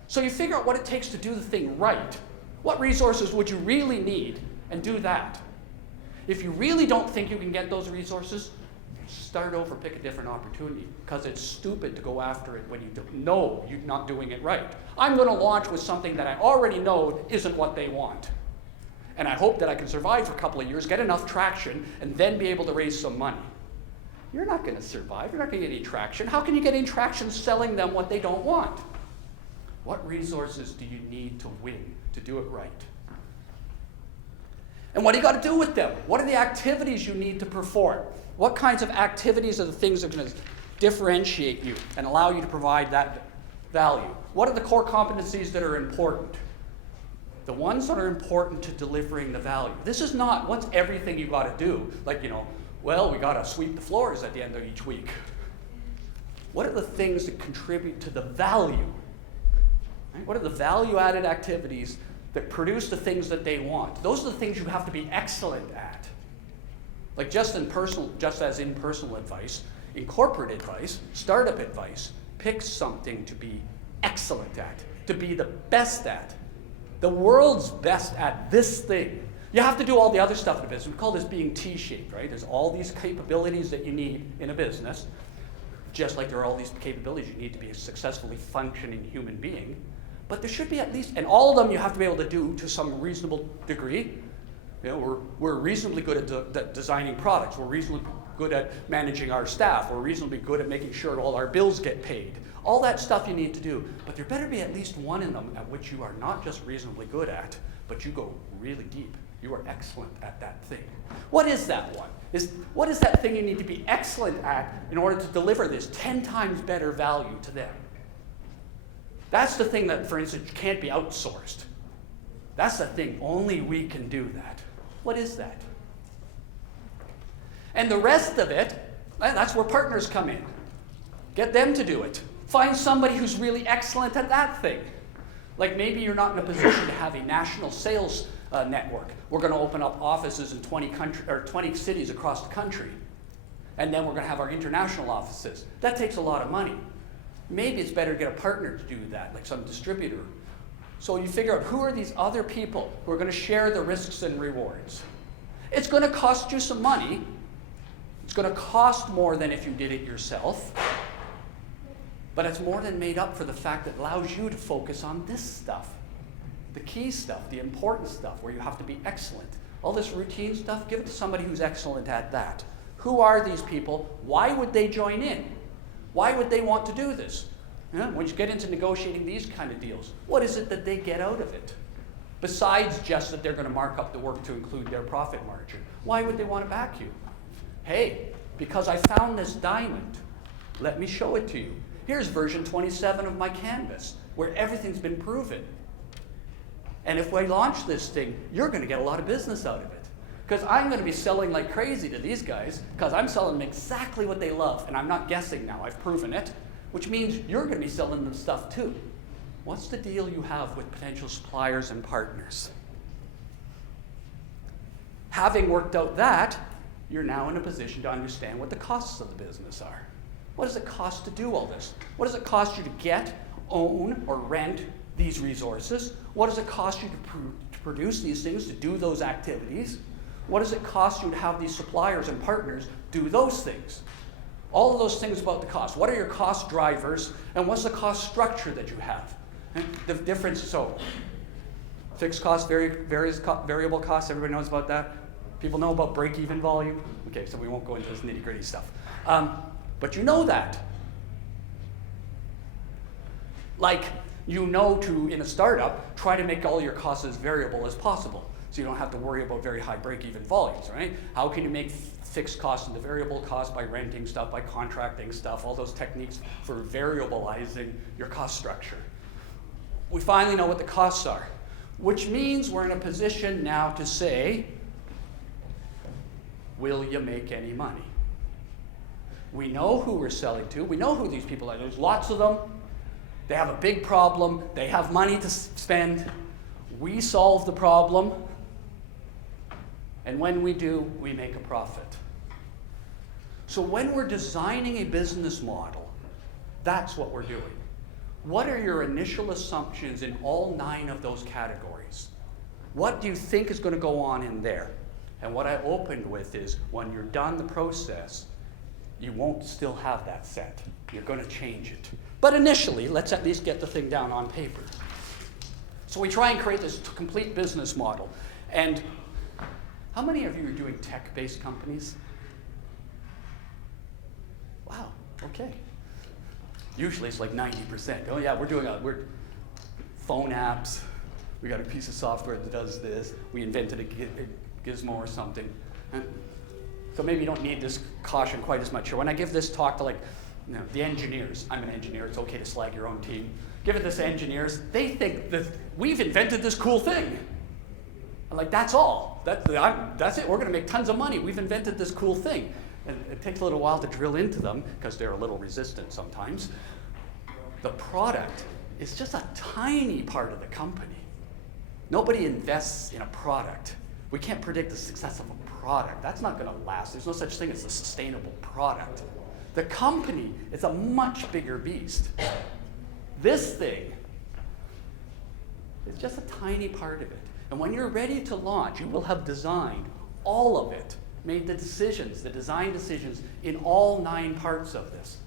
So you figure out what it takes to do the thing right. What resources would you really need, and do that. If you really don't think you can get those resources, start over, pick a different opportunity, because it's stupid to go after it when you don't know you're not doing it right. I'm going to launch with something that I already know isn't what they want. And I hope that I can survive for a couple of years, get enough traction, and then be able to raise some money. You're not going to survive. You're not going to get any traction. How can you get any traction selling them what they don't want? What resources do you need to win, to do it right? And what do you got to do with them? What are the activities you need to perform? What kinds of activities are the things that are going to differentiate you and allow you to provide that value? What are the core competencies that are important? The ones that are important to delivering the value. This is not what's everything you got to do. Like, well, we got to sweep the floors at the end of each week. What are the things that contribute to the value? Right? What are the value-added activities that produce the things that they want? Those are the things you have to be excellent at. Like just as in personal advice, in corporate advice, startup advice, pick something to be excellent at, to be the best at. The world's best at this thing. You have to do all the other stuff in a business. We call this being T-shaped, right? There's all these capabilities that you need in a business, just like there are all these capabilities you need to be a successfully functioning human being. But there should be at least, and all of them you have to be able to do to some reasonable degree. We're reasonably good at designing products. We're reasonably good at managing our staff. We're reasonably good at making sure all our bills get paid. All that stuff you need to do. But there better be at least one in them at which you are not just reasonably good at, but you go really deep. You are excellent at that thing. What is that one? What is that thing you need to be excellent at in order to deliver this 10 times better value to them? That's the thing that, for instance, can't be outsourced. That's the thing. Only we can do that. What is that? And the rest of it, that's where partners come in. Get them to do it. Find somebody who's really excellent at that thing. Like maybe you're not in a position to have a national sales network. We're going to open up offices in 20 cities across the country. And then we're going to have our international offices. That takes a lot of money. Maybe it's better to get a partner to do that, like some distributor. So you figure out who are these other people who are going to share the risks and rewards. It's going to cost you some money. It's going to cost more than if you did it yourself. But it's more than made up for the fact that it allows you to focus on this stuff. The key stuff, the important stuff, where you have to be excellent. All this routine stuff, give it to somebody who's excellent at that. Who are these people? Why would they join in? Why would they want to do this? When you get into negotiating these kind of deals, what is it that they get out of it? Besides just that they're going to mark up the work to include their profit margin. Why would they want to back you? Hey, because I found this diamond. Let me show it to you. Here's version 27 of my canvas, where everything's been proven. And if we launch this thing, you're going to get a lot of business out of it. Because I'm going to be selling like crazy to these guys, because I'm selling them exactly what they love. And I'm not guessing now, I've proven it. Which means you're going to be selling them stuff too. What's the deal you have with potential suppliers and partners? Having worked out that, you're now in a position to understand what the costs of the business are. What does it cost to do all this? What does it cost you to get, own, or rent these resources? What does it cost you to produce these things, to do those activities? What does it cost you to have these suppliers and partners do those things? All of those things about the cost. What are your cost drivers, and what's the cost structure that you have? And the difference, so fixed costs, variable costs, everybody knows about that? People know about break-even volume? Okay, so we won't go into this nitty-gritty stuff. But you know that. Like, in a startup, try to make all your costs as variable as possible, so you don't have to worry about very high break-even volumes, right? How can you make fixed costs into variable costs? By renting stuff, by contracting stuff, all those techniques for variabilizing your cost structure. We finally know what the costs are, which means we're in a position now to say, will you make any money? We know who we're selling to. We know who these people are. There's lots of them. They have a big problem. They have money to spend. We solve the problem. And when we do, we make a profit. So when we're designing a business model, that's what we're doing. What are your initial assumptions in all 9 of those categories? What do you think is going to go on in there? And what I opened with is, when you're done the process, you won't still have that set. You're going to change it. But initially, let's at least get the thing down on paper. So we try and create this complete business model. And how many of you are doing tech-based companies? Wow, okay. Usually it's like 90%. Oh yeah, we're phone apps. We got a piece of software that does this. We invented a gizmo or something. So maybe you don't need this caution quite as much here. When I give this talk to the engineers, I'm an engineer, it's okay to slag your own team. Give it this to engineers, they think that we've invented this cool thing. I'm like, that's all. That's it, we're gonna make tons of money. We've invented this cool thing. And it takes a little while to drill into them because they're a little resistant sometimes. The product is just a tiny part of the company. Nobody invests in a product. We can't predict the success of a product. That's not going to last. There's no such thing as a sustainable product. The company is a much bigger beast. This thing is just a tiny part of it. And when you're ready to launch, you will have designed all of it, made the design decisions in all 9 parts of this.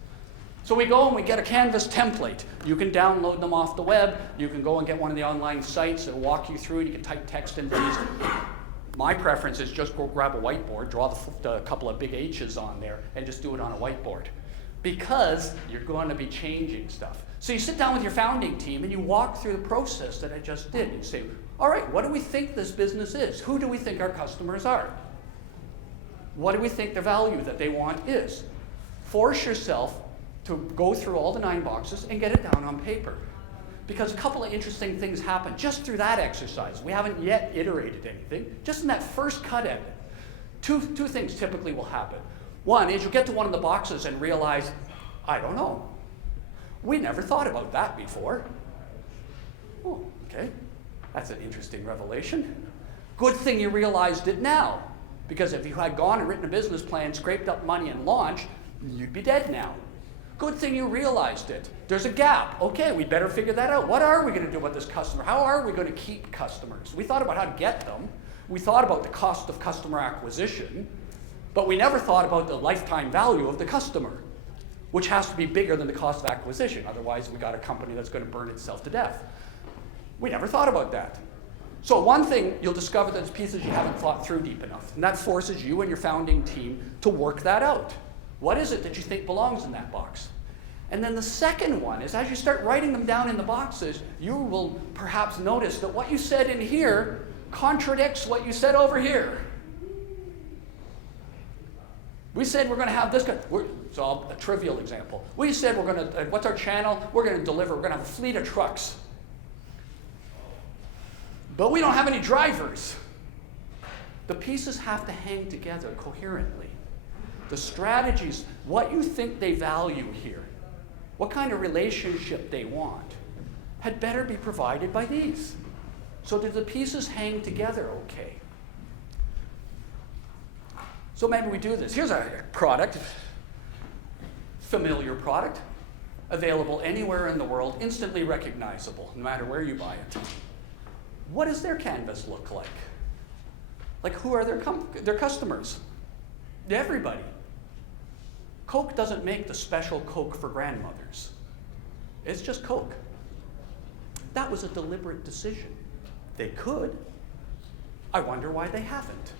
So we go and we get a Canvas template. You can download them off the web. You can go and get one of the online sites that will walk you through it. You can type text into these. My preference is just go grab a whiteboard, draw the couple of big H's on there, and just do it on a whiteboard. Because you're going to be changing stuff. So you sit down with your founding team and you walk through the process that I just did. And you say, all right, what do we think this business is? Who do we think our customers are? What do we think the value that they want is? Force yourself to go through all the 9 boxes and get it down on paper. Because a couple of interesting things happen just through that exercise. We haven't yet iterated anything. Just in that first cut at it, two things typically will happen. One is you'll get to one of the boxes and realize, I don't know. We never thought about that before. Oh, okay. That's an interesting revelation. Good thing you realized it now. Because if you had gone and written a business plan, scraped up money, and launched, you'd be dead now. Good thing you realized it. There's a gap. Okay, we better figure that out. What are we going to do about this customer? How are we going to keep customers? We thought about how to get them. We thought about the cost of customer acquisition, but we never thought about the lifetime value of the customer, which has to be bigger than the cost of acquisition. Otherwise, we got a company that's going to burn itself to death. We never thought about that. So one thing, you'll discover that there's pieces you haven't thought through deep enough, and that forces you and your founding team to work that out. What is it that you think belongs in that box? And then the second one is, as you start writing them down in the boxes, you will perhaps notice that what you said in here contradicts what you said over here. We said we're going to have this. So a trivial example. We said we're going to, what's our channel? We're going to deliver, we're going to have a fleet of trucks. But we don't have any drivers. The pieces have to hang together coherently. The strategies, what you think they value here, what kind of relationship they want, had better be provided by these. So that the pieces hang together okay. So maybe we do this. Here's our product, familiar product, available anywhere in the world, instantly recognizable, no matter where you buy it. What does their canvas look like? Like, who are their customers? Everybody. Coke doesn't make the special Coke for grandmothers. It's just Coke. That was a deliberate decision. They could. I wonder why they haven't.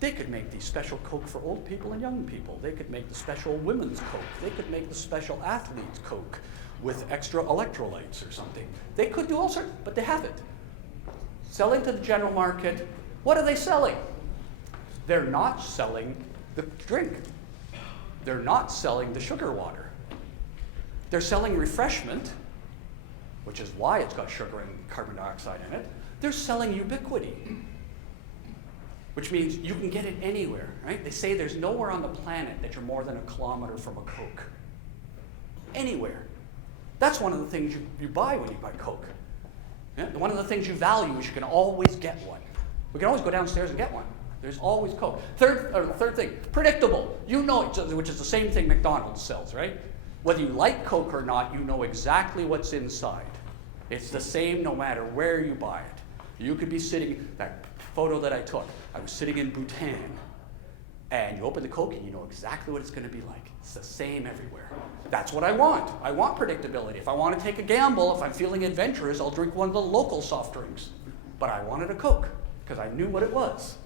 They could make the special Coke for old people and young people. They could make the special women's Coke. They could make the special athlete's Coke with extra electrolytes or something. They could do all sorts, but they haven't. Selling to the general market, what are they selling? They're not selling the drink. They're not selling the sugar water. They're selling refreshment, which is why it's got sugar and carbon dioxide in it. They're selling ubiquity, which means you can get it anywhere, right? They say there's nowhere on the planet that you're more than a kilometer from a Coke. Anywhere. That's one of the things you buy when you buy Coke. Yeah? One of the things you value is you can always get one. We can always go downstairs and get one. There's always Coke. Third thing, predictable. You know it, which is the same thing McDonald's sells, right? Whether you like Coke or not, you know exactly what's inside. It's the same no matter where you buy it. You could be sitting, that photo that I took, I was sitting in Bhutan, and you open the Coke and you know exactly what it's going to be like. It's the same everywhere. That's what I want. I want predictability. If I want to take a gamble, if I'm feeling adventurous, I'll drink one of the local soft drinks. But I wanted a Coke because I knew what it was.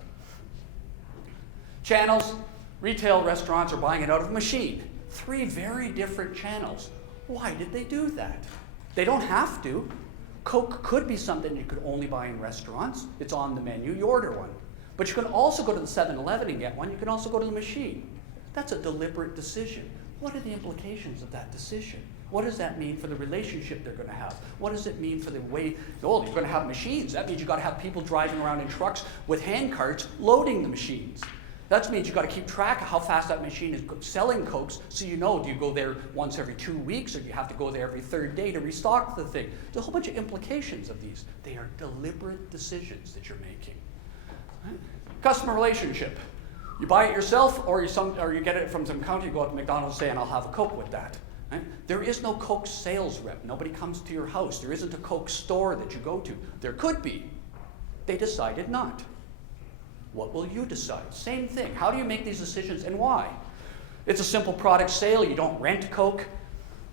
Channels, retail restaurants are buying it out of a machine. 3 very different channels. Why did they do that? They don't have to. Coke could be something you could only buy in restaurants. It's on the menu, you order one. But you can also go to the 7-Eleven and get one. You can also go to the machine. That's a deliberate decision. What are the implications of that decision? What does that mean for the relationship they're going to have? What does it mean for the way, oh, you're going to have machines. That means you've got to have people driving around in trucks with hand carts loading the machines. That means you've got to keep track of how fast that machine is selling Cokes, so you know, do you go there once every 2 weeks, or do you have to go there every 3rd day to restock the thing? There's a whole bunch of implications of these. They are deliberate decisions that you're making. Right? Customer relationship. You buy it yourself, or you get it from some counter, you go out to McDonald's and say, and I'll have a Coke with that. Right? There is no Coke sales rep. Nobody comes to your house. There isn't a Coke store that you go to. There could be. They decided not. What will you decide? Same thing. How do you make these decisions and why? It's a simple product sale. You don't rent Coke.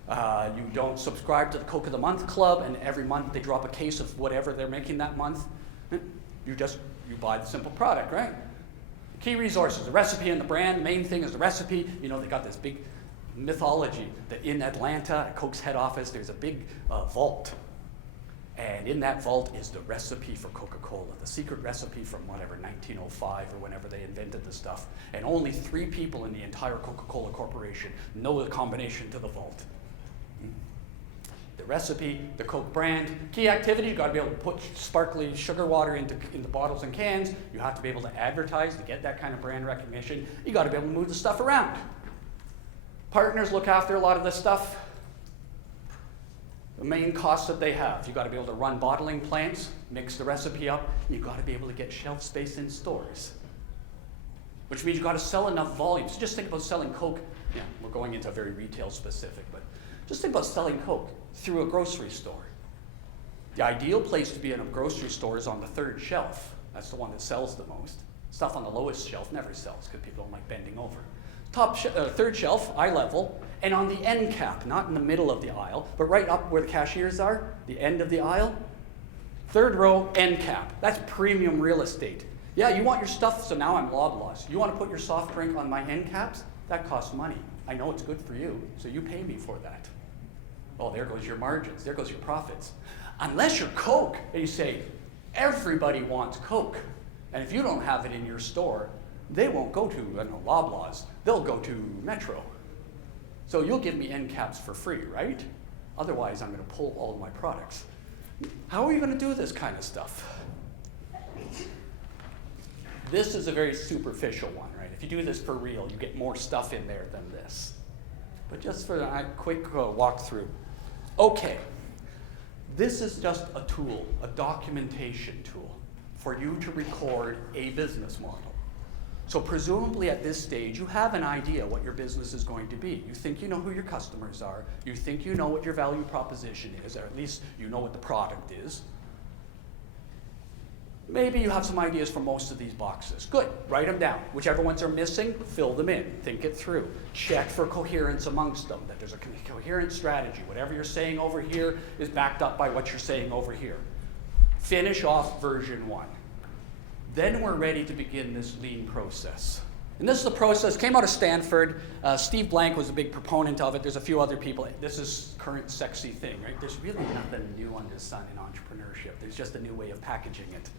You don't subscribe to the Coke of the Month Club, and every month they drop a case of whatever they're making that month. You buy the simple product, right? Key resources, the recipe and the brand. The main thing is the recipe. You know, they got this big mythology that in Atlanta, at Coke's head office, there's a big vault. And in that vault is the recipe for Coca-Cola, the secret recipe from whatever, 1905 or whenever they invented the stuff. And only 3 people in the entire Coca-Cola Corporation know the combination to the vault. The recipe, the Coke brand, key activity, you've got to be able to put sparkly sugar water into bottles and cans. You have to be able to advertise to get that kind of brand recognition. You've got to be able to move the stuff around. Partners look after a lot of this stuff. The main costs that they have, you've got to be able to run bottling plants, mix the recipe up, you've got to be able to get shelf space in stores. Which means you've got to sell enough volume. So just think about selling Coke, yeah, we're going into very retail specific, but just think about selling Coke through a grocery store. The ideal place to be in a grocery store is on the 3rd shelf. That's the one that sells the most. Stuff on the lowest shelf never sells because people don't like bending over. 3rd shelf, eye level, and on the end cap, not in the middle of the aisle, but right up where the cashiers are, the end of the aisle. 3rd row, end cap. That's premium real estate. Yeah, you want your stuff, so now I'm Loblaws. You want to put your soft drink on my end caps? That costs money. I know it's good for you, so you pay me for that. Oh, there goes your margins. There goes your profits. Unless you're Coke, and you say, everybody wants Coke, and if you don't have it in your store, they won't go to Loblaws. They'll go to Metro. So you'll give me end caps for free, right? Otherwise, I'm going to pull all of my products. How are you going to do this kind of stuff? This is a very superficial one, right? If you do this for real, you get more stuff in there than this. But just for a quick walkthrough. Okay, this is just a tool, a documentation tool for you to record a business model. So presumably at this stage, you have an idea what your business is going to be. You think you know who your customers are. You think you know what your value proposition is, or at least you know what the product is. Maybe you have some ideas for most of these boxes. Good, write them down. Whichever ones are missing, fill them in. Think it through. Check for coherence amongst them, that there's a coherent strategy. Whatever you're saying over here is backed up by what you're saying over here. Finish off version 1. Then we're ready to begin this lean process. And this is a process, came out of Stanford. Steve Blank was a big proponent of it. There's a few other people. This is current sexy thing, right? There's really nothing new under the sun in entrepreneurship. There's just a new way of packaging it.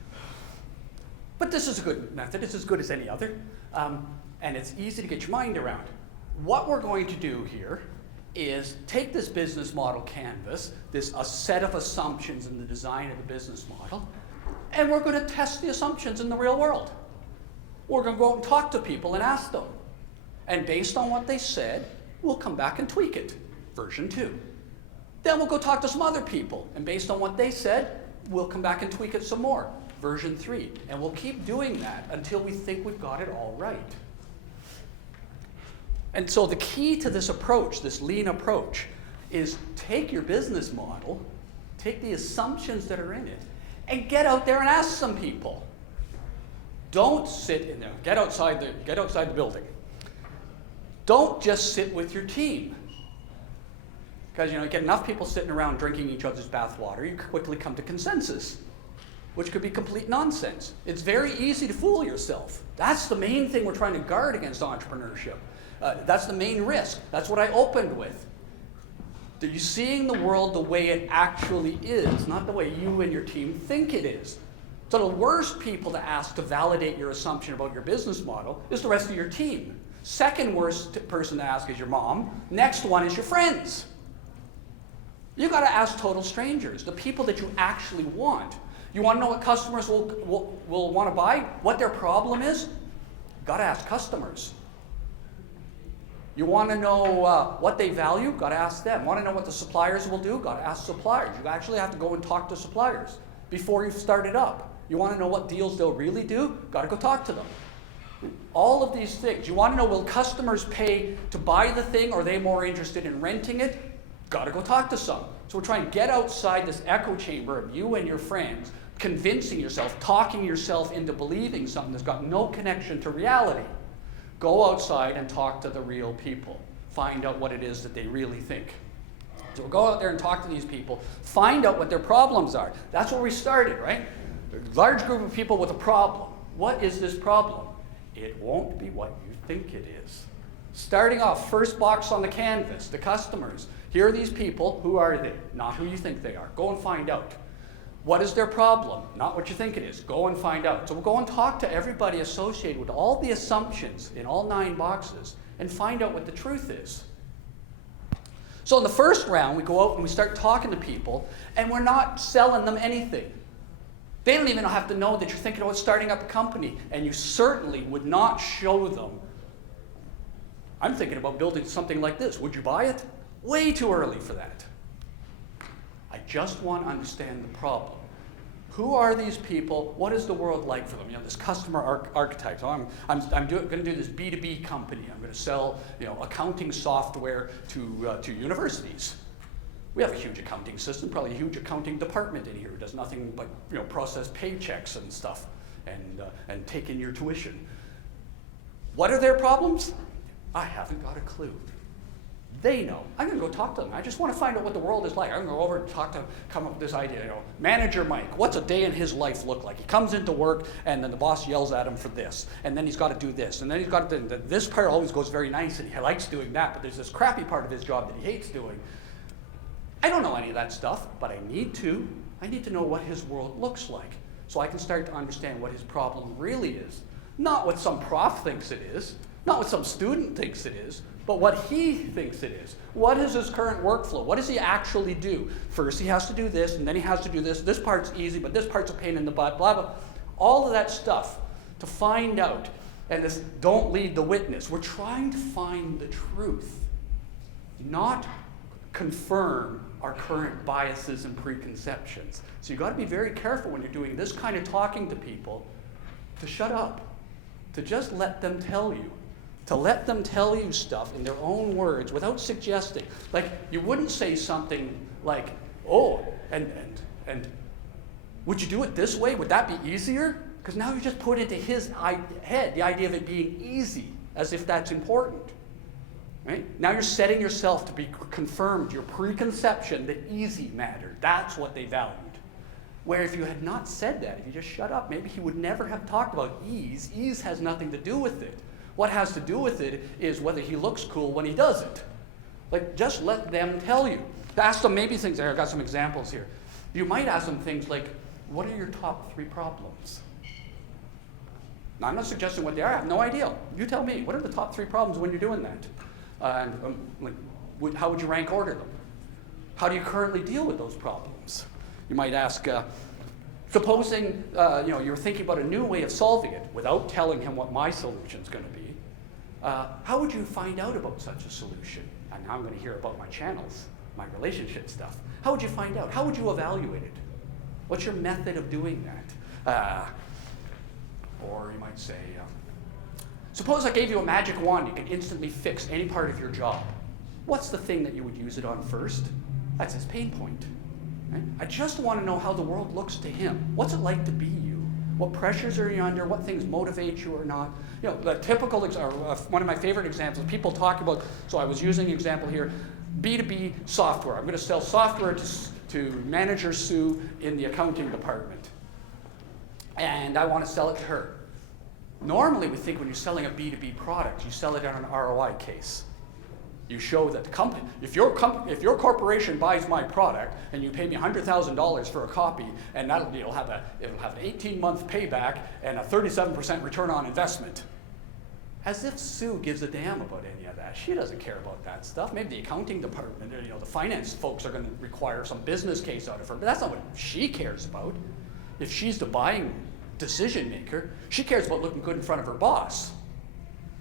But this is a good method. It's as good as any other. And it's easy to get your mind around. What we're going to do here is take this business model canvas, a set of assumptions in the design of the business model, and we're going to test the assumptions in the real world. We're going to go out and talk to people and ask them. And based on what they said, we'll come back and tweak it, version 2. Then we'll go talk to some other people. And based on what they said, we'll come back and tweak it some more, version 3. And we'll keep doing that until we think we've got it all right. And so the key to this approach, this lean approach, is take your business model, take the assumptions that are in it, and get out there and ask some people. Don't sit in there. Get outside the building. Don't just sit with your team. Because you get enough people sitting around drinking each other's bathwater, you quickly come to consensus, which could be complete nonsense. It's very easy to fool yourself. That's the main thing we're trying to guard against entrepreneurship. That's the main risk. That's what I opened with. That you're seeing the world the way it actually is, not the way you and your team think it is. So the worst people to ask to validate your assumption about your business model is the rest of your team. Second worst person to ask is your mom. Next one is your friends. You got to ask total strangers, the people that you actually want. You want to know what customers will want to buy? What their problem is? You got to ask customers. You want to know what they value? Got to ask them. Want to know what the suppliers will do? Got to ask suppliers. You actually have to go and talk to suppliers before you start it up. You want to know what deals they'll really do? Got to go talk to them. All of these things. You want to know, will customers pay to buy the thing, or are they more interested in renting it? Got to go talk to some. So we're trying to get outside this echo chamber of you and your friends, convincing yourself, talking yourself into believing something that's got no connection to reality. Go outside and talk to the real people. Find out what it is that they really think. So we'll go out there and talk to these people, find out what their problems are. That's where we started, right? A large group of people with a problem. What is this problem? It won't be what you think it is. Starting off, first box on the canvas, the customers. Here are these people. Who are they? Not who you think they are. Go and find out. What is their problem? Not what you think it is. Go and find out. So we'll go and talk to everybody associated with all the assumptions in all 9 boxes and find out what the truth is. So in the first round, we go out and we start talking to people, and we're not selling them anything. They don't even have to know that you're thinking about starting up a company, and you certainly would not show them, I'm thinking about building something like this. Would you buy it? Way too early for that. I just want to understand the problem. Who are these people? What is the world like for them? This customer archetype. So I'm going to do this B2B company. I'm going to sell accounting software to universities. We have a huge accounting system, probably a huge accounting department in here who does nothing but process paychecks and stuff and take in your tuition. What are their problems? I haven't got a clue. They know. I'm going to go talk to them. I just want to find out what the world is like. I'm going to go over and come up with this idea. Manager Mike, what's a day in his life look like? He comes into work, and then the boss yells at him for this, and then he's got to do this, and then he's got to do this part always goes very nice, and he likes doing that, but there's this crappy part of his job that he hates doing. I don't know any of that stuff, but I need to. I need to know what his world looks like, so I can start to understand what his problem really is. Not what some prof thinks it is, not what some student thinks it is, but what he thinks it is. What is his current workflow? What does he actually do? First he has to do this, and then he has to do this. This part's easy, but this part's a pain in the butt, blah, blah. All of that stuff to find out. And this don't lead the witness. We're trying to find the truth, not confirm our current biases and preconceptions. So you've got to be very careful when you're doing this kind of talking to people to shut up, to just let them tell you. To let them tell you stuff in their own words without suggesting. Like, you wouldn't say something like, oh, and would you do it this way? Would that be easier? Because now you just put into his head the idea of it being easy, as if that's important. Right? Now you're setting yourself to be confirmed, your preconception that easy mattered. That's what they valued. Where if you had not said that, if you just shut up, maybe he would never have talked about ease. Ease has nothing to do with it. What has to do with it is whether he looks cool when he does it. Like, just let them tell you. Ask them maybe things, I've got some examples here. You might ask them things like, what are your top 3 problems? Now, I'm not suggesting what they are. I have no idea. You tell me. What are the top 3 problems when you're doing that? How would you rank order them? How do you currently deal with those problems? You might ask, supposing you're thinking about a new way of solving it without telling him what my solution is going to be. How would you find out about such a solution? And now I'm going to hear about my channels, my relationship stuff. How would you find out? How would you evaluate it? What's your method of doing that? Or you might say, suppose I gave you a magic wand, you could instantly fix any part of your job. What's the thing that you would use it on first? That's his pain point. Right? I just want to know how the world looks to him. What's it like to be you? What pressures are you under? What things motivate you or not? You know, the typical, one of my favorite examples, people talk about, so I was using an example here, B2B software. I'm going to sell software to manager Sue in the accounting department. And I want to sell it to her. Normally, we think when you're selling a B2B product, you sell it on an ROI case. You show that the company, if your corporation buys my product and you pay me $100,000 for a copy, and it'll have an 18-month payback and a 37% return on investment. As if Sue gives a damn about any of that. She doesn't care about that stuff. Maybe the accounting department, or, the finance folks are going to require some business case out of her, but that's not what she cares about. If she's the buying decision maker, she cares about looking good in front of her boss.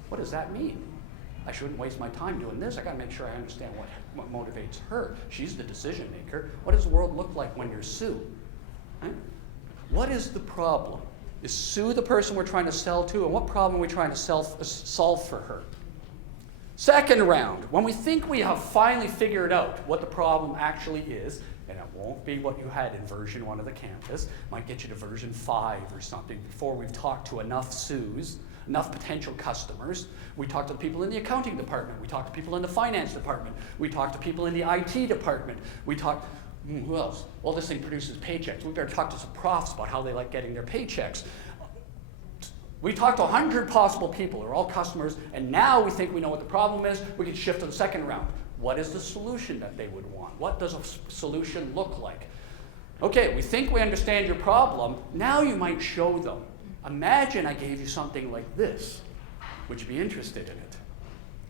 What does that mean? I shouldn't waste my time doing this. I got to make sure I understand what motivates her. She's the decision maker. What does the world look like when you're Sue? Right? What is the problem? Is Sue the person we're trying to sell to, and what problem are we trying to solve for her? Second round, when we think we have finally figured out what the problem actually is, and it won't be what you had in version 1 of the campus, might get you to version 5 or something before we've talked to enough Sues, enough potential customers. We talk to people in the accounting department. We talk to people in the finance department. We talk to people in the IT department. We talk, who else? Well, this thing produces paychecks. We better talk to some profs about how they like getting their paychecks. We talk to 100 possible people who are all customers, and now we think we know what the problem is. We can shift to the second round. What is the solution that they would want? What does a solution look like? Okay, we think we understand your problem. Now you might show them. Imagine I gave you something like this. Would you be interested in it?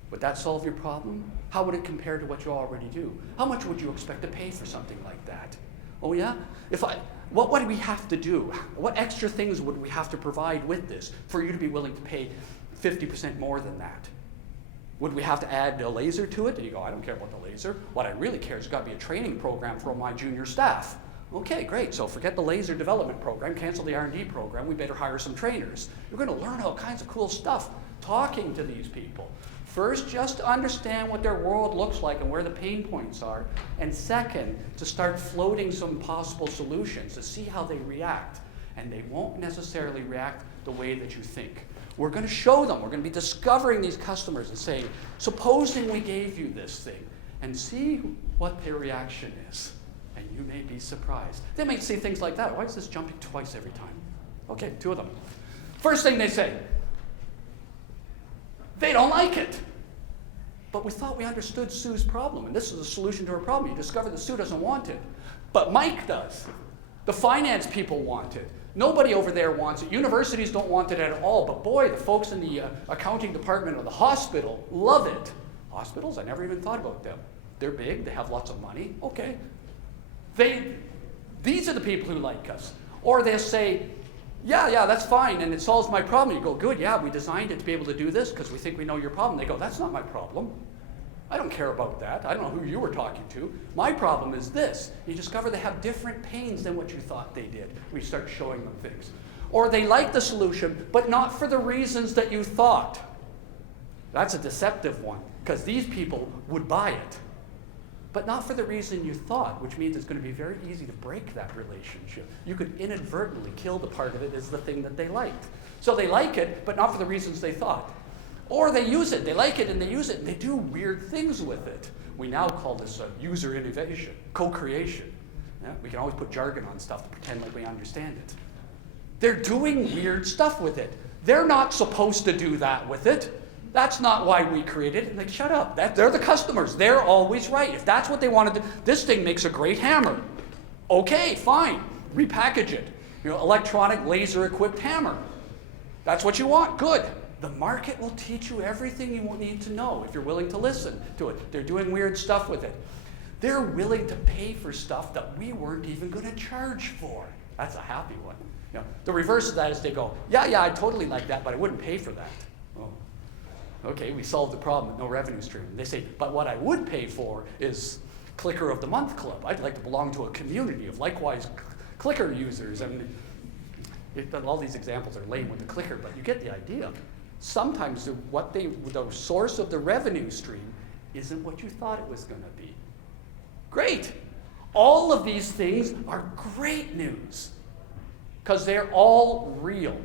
Would that solve your problem? How would it compare to what you already do? How much would you expect to pay for something like that? Oh yeah? What do we have to do? What extra things would we have to provide with this for you to be willing to pay 50% more than that? Would we have to add a laser to it? And you go, I don't care about the laser. What I really care is there's got to be a training program for my junior staff. Okay, great. So forget the laser development program, cancel the R&D program. We better hire some trainers. You're going to learn all kinds of cool stuff talking to these people. First, just to understand what their world looks like and where the pain points are. And second, to start floating some possible solutions to see how they react. And they won't necessarily react the way that you think. We're going to show them. We're going to be discovering these customers and saying, supposing we gave you this thing, and see what their reaction is. And you may be surprised. They may say things like that. Why is this jumping twice every time? Okay, 2 of them. First thing they say, they don't like it. But we thought we understood Sue's problem, and this is a solution to her problem. You discover that Sue doesn't want it, but Mike does. The finance people want it. Nobody over there wants it. Universities don't want it at all, but boy, the folks in the accounting department of the hospital love it. Hospitals, I never even thought about them. They're big, they have lots of money. Okay. These are the people who like us. Or they'll say, yeah, that's fine, and it solves my problem. You go, good, yeah, we designed it to be able to do this because we think we know your problem. They go, that's not my problem. I don't care about that. I don't know who you were talking to. My problem is this. You discover they have different pains than what you thought they did. We start showing them things. Or they like the solution, but not for the reasons that you thought. That's a deceptive one, because these people would buy it, but not for the reason you thought, which means it's going to be very easy to break that relationship. You could inadvertently kill the part of it as the thing that they liked. So they like it, but not for the reasons they thought. Or they use it, they like it and they use it, and they do weird things with it. We now call this user innovation, co-creation. Yeah? We can always put jargon on stuff to pretend like we understand it. They're doing weird stuff with it. They're not supposed to do that with it. That's not why we created it. And like, shut up. They're the customers. They're always right. If that's what they want to do, this thing makes a great hammer. Okay, fine. Repackage it. Electronic laser-equipped hammer. That's what you want. Good. The market will teach you everything you need to know if you're willing to listen to it. They're doing weird stuff with it. They're willing to pay for stuff that we weren't even going to charge for. That's a happy one. The reverse of that is they go, yeah, I totally like that, but I wouldn't pay for that. Oh. Okay, we solved the problem with no revenue stream. They say, but what I would pay for is Clicker of the Month Club. I'd like to belong to a community of likewise Clicker users. And All these examples are lame with the clicker, but you get the idea. Sometimes the source of the revenue stream isn't what you thought it was going to be. Great. All of these things are great news because they're all real.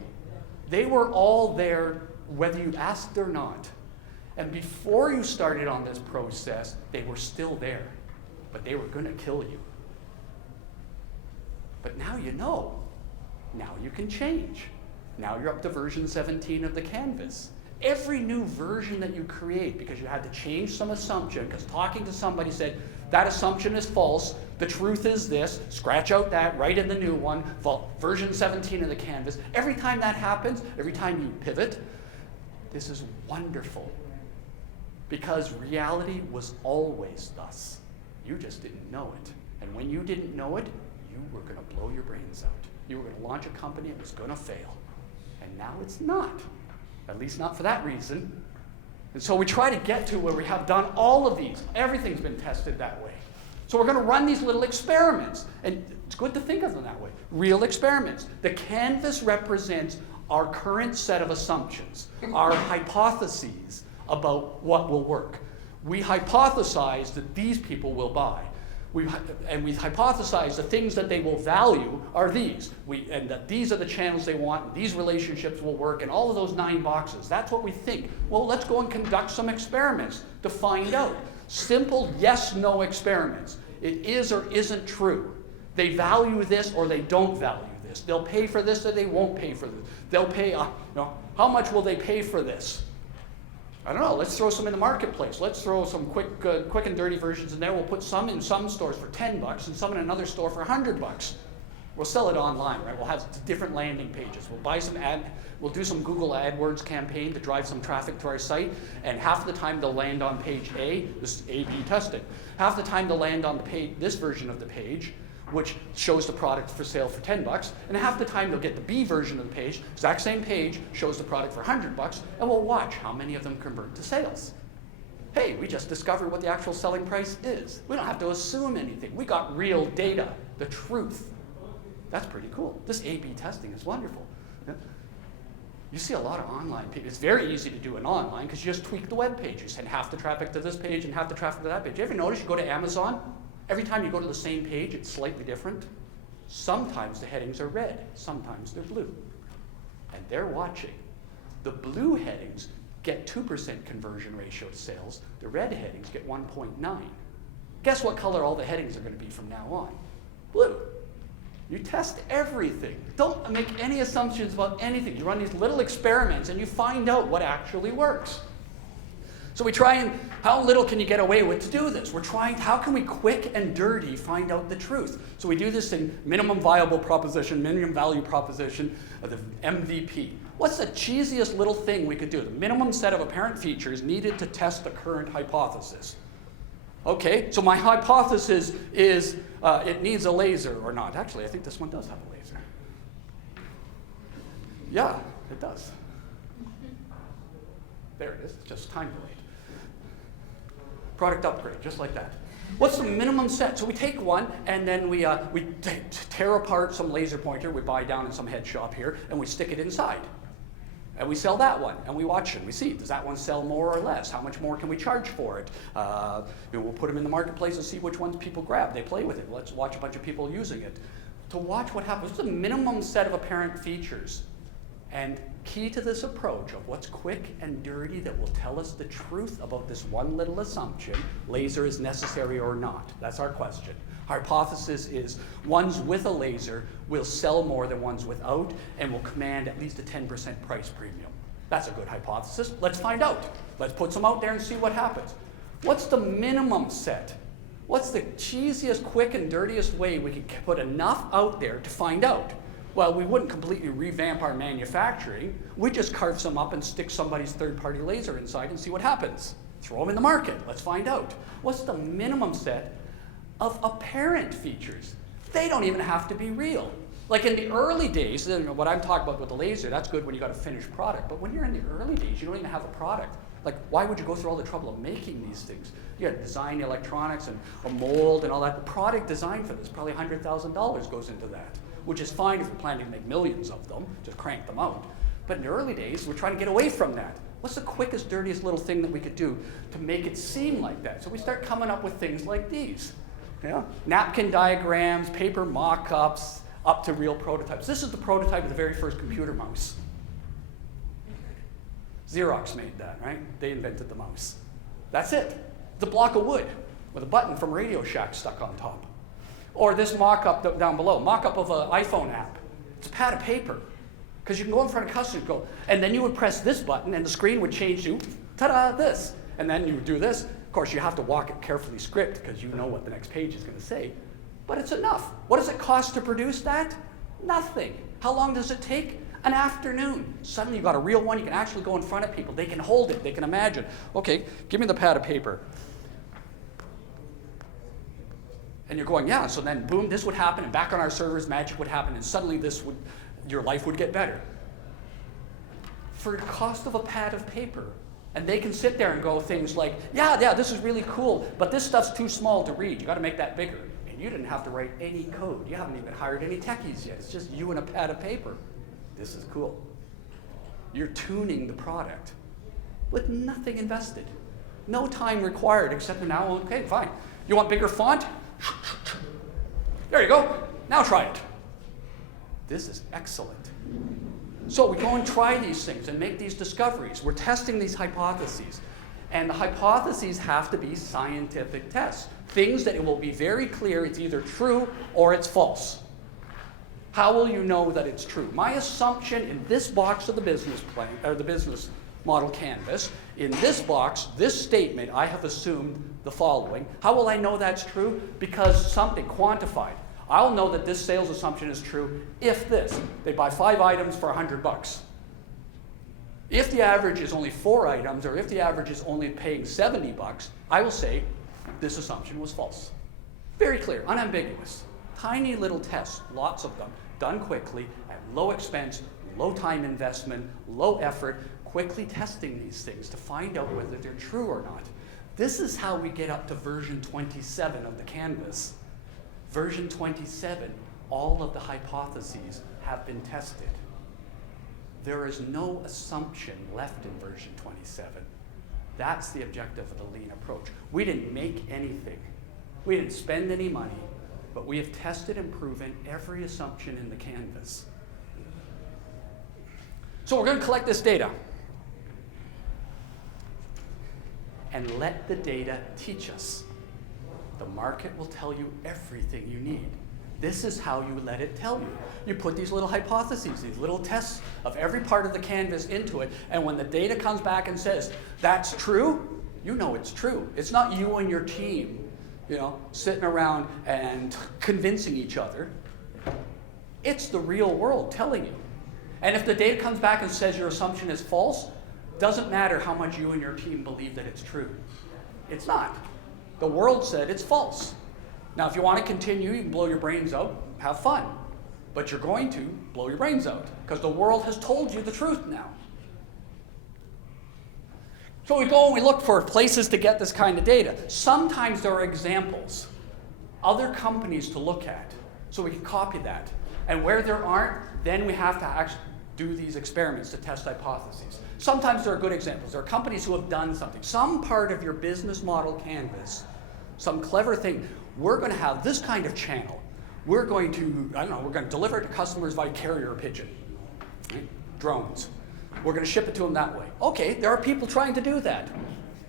They were all there whether you asked or not. And before you started on this process, they were still there, but they were going to kill you. But now you know. Now you can change. Now you're up to version 17 of the canvas. Every new version that you create, because you had to change some assumption, because talking to somebody said, that assumption is false, the truth is this, scratch out that, write in the new one, version 17 of the canvas. Every time that happens, every time you pivot, this is wonderful. Because reality was always thus. You just didn't know it. And when you didn't know it, you were going to blow your brains out. You were going to launch a company, it was going to fail. And now it's not. At least not for that reason. And so we try to get to where we have done all of these. Everything's been tested that way. So we're going to run these little experiments. And it's good to think of them that way. Real experiments. The canvas represents our current set of assumptions, our hypotheses about what will work. We hypothesize that these people will buy. We hypothesize the things that they will value are these. And that these are the channels they want, and these relationships will work, and all of those 9 boxes. That's what we think. Well, let's go and conduct some experiments to find out. Simple yes-no experiments. It is or isn't true. They value this or they don't value this. They'll pay for this or they won't pay for this. They'll pay, how much will they pay for this? I don't know, let's throw some in the marketplace. Let's throw some quick and dirty versions in there. We'll put some in some stores for $10 and some in another store for $100. We'll sell it online, right? We'll have different landing pages. We'll do some Google AdWords campaign to drive some traffic to our site, and half the time they'll land on page A, this is A/B testing. Half the time they'll land on the page, this version of the page, which shows the product for sale for $10, and half the time they'll get the B version of the page, exact same page, shows the product for $100, and we'll watch how many of them convert to sales. Hey, we just discovered what the actual selling price is. We don't have to assume anything. We got real data, the truth. That's pretty cool. This A/B testing is wonderful. You see a lot of online people. It's very easy to do it online because you just tweak the web page. You send half the traffic to this page and half the traffic to that page. You ever notice you go to Amazon? Every time you go to the same page, it's slightly different. Sometimes the headings are red, sometimes they're blue. And they're watching. The blue headings get 2% conversion ratio to sales. The red headings get 1.9. Guess what color all the headings are going to be from now on? Blue. You test everything. Don't make any assumptions about anything. You run these little experiments and you find out what actually works. So we try and, how little can you get away with to do this? We're trying, how can we quick and dirty find out the truth? So we do this in minimum viable proposition, minimum value proposition, the MVP. What's the cheesiest little thing we could do? The minimum set of apparent features needed to test the current hypothesis. Okay, so my hypothesis is it needs a laser or not. Actually, I think this one does have a laser. Yeah, it does. There it is, it's just time delayed. Product upgrade, just like that. What's the minimum set? So we take one and then we tear apart some laser pointer we buy down in some head shop here and we stick it inside. And we sell that one, and we watch it. We see, does that one sell more or less? How much more can we charge for it? We'll put them in the marketplace and see which ones people grab. They play with it. Let's watch a bunch of people using it. To watch what happens, it's a minimum set of apparent features. And key to this approach of what's quick and dirty that will tell us the truth about this one little assumption, laser is necessary or not. That's our question. Hypothesis is ones with a laser will sell more than ones without and will command at least a 10% price premium. That's a good hypothesis. Let's find out. Let's put some out there and see what happens. What's the minimum set? What's the cheesiest, quick, and dirtiest way we can put enough out there to find out? Well, we wouldn't completely revamp our manufacturing. We just carve some up and stick somebody's third-party laser inside and see what happens. Throw them in the market. Let's find out. What's the minimum set of apparent features? They don't even have to be real. Like in the early days, what I'm talking about with the laser, that's good when you got a finished product. But when you're in the early days, you don't even have a product. Like, why would you go through all the trouble of making these things? You got to design the electronics and a mold and all that. The product design for this, probably $100,000 goes into that. which is fine if you're planning to make millions of them, just crank them out. But in the early days, we're trying to get away from that. What's the quickest, dirtiest little thing that we could do to make it seem like that? So we start coming up with things like these. Yeah? Napkin diagrams, paper mock-ups, up to real prototypes. This is the prototype of the very first computer mouse. Xerox made that, right? They invented the mouse. That's it. It's a block of wood with a button from Radio Shack stuck on top. Or this mock-up down below, mock-up of an iPhone app. It's a pad of paper. Because you can go in front of customers and go, and then you would press this button and the screen would change to, ta-da, this. And then you would do this. Of course, you have to walk it carefully script because you know what the next page is going to say. But it's enough. What does it cost to produce that? Nothing. How long does it take? An afternoon. Suddenly you've got a real one. You can actually go in front of people. They can hold it. They can imagine. Okay, give me the pad of paper. And you're going, yeah, so then boom, this would happen, and back on our servers, magic would happen, and suddenly your life would get better. For the cost of a pad of paper. And they can sit there and go things like, yeah, this is really cool, but this stuff's too small to read. You got to make that bigger. And you didn't have to write any code. You haven't even hired any techies yet. It's just you and a pad of paper. This is cool. You're tuning the product with nothing invested. No time required except now, okay, fine. You want bigger font? There you go. Now try it. This is excellent. So we go and try these things and make these discoveries. We're testing these hypotheses. And the hypotheses have to be scientific tests. Things that it will be very clear it's either true or it's false. How will you know that it's true? My assumption in this box of the business plan, or the business model canvas, in this box, this statement, I have assumed the following. How will I know that's true? Because something quantified. I'll know that this sales assumption is true if this. They buy 5 items for $100. If the average is only 4 items, or if the average is only paying $70, I will say this assumption was false. Very clear, unambiguous. Tiny little tests, lots of them, done quickly, at low expense, low time investment, low effort, quickly testing these things to find out whether they're true or not. This is how we get up to version 27 of the canvas. Version 27, all of the hypotheses have been tested. There is no assumption left in version 27. That's the objective of the lean approach. We didn't make anything. We didn't spend any money, but we have tested and proven every assumption in the canvas. So we're going to collect this data and let the data teach us. The market will tell you everything you need. This is how you let it tell you. You put these little hypotheses, these little tests of every part of the canvas into it, and when the data comes back and says, that's true, you know it's true. It's not you and your team, sitting around and convincing each other. It's the real world telling you. And if the data comes back and says your assumption is false, doesn't matter how much you and your team believe that it's true. It's not. The world said it's false. Now, if you want to continue, you can blow your brains out, have fun. But you're going to blow your brains out because the world has told you the truth now. So we go and we look for places to get this kind of data. Sometimes there are examples, other companies to look at, so we can copy that. And where there aren't, then we have to actually do these experiments to test hypotheses. Sometimes there are good examples. There are companies who have done something. Some part of your business model canvas, some clever thing. We're going to have this kind of channel. We're going to, we're going to deliver it to customers by carrier pigeon, right? Drones. We're going to ship it to them that way. Okay, there are people trying to do that.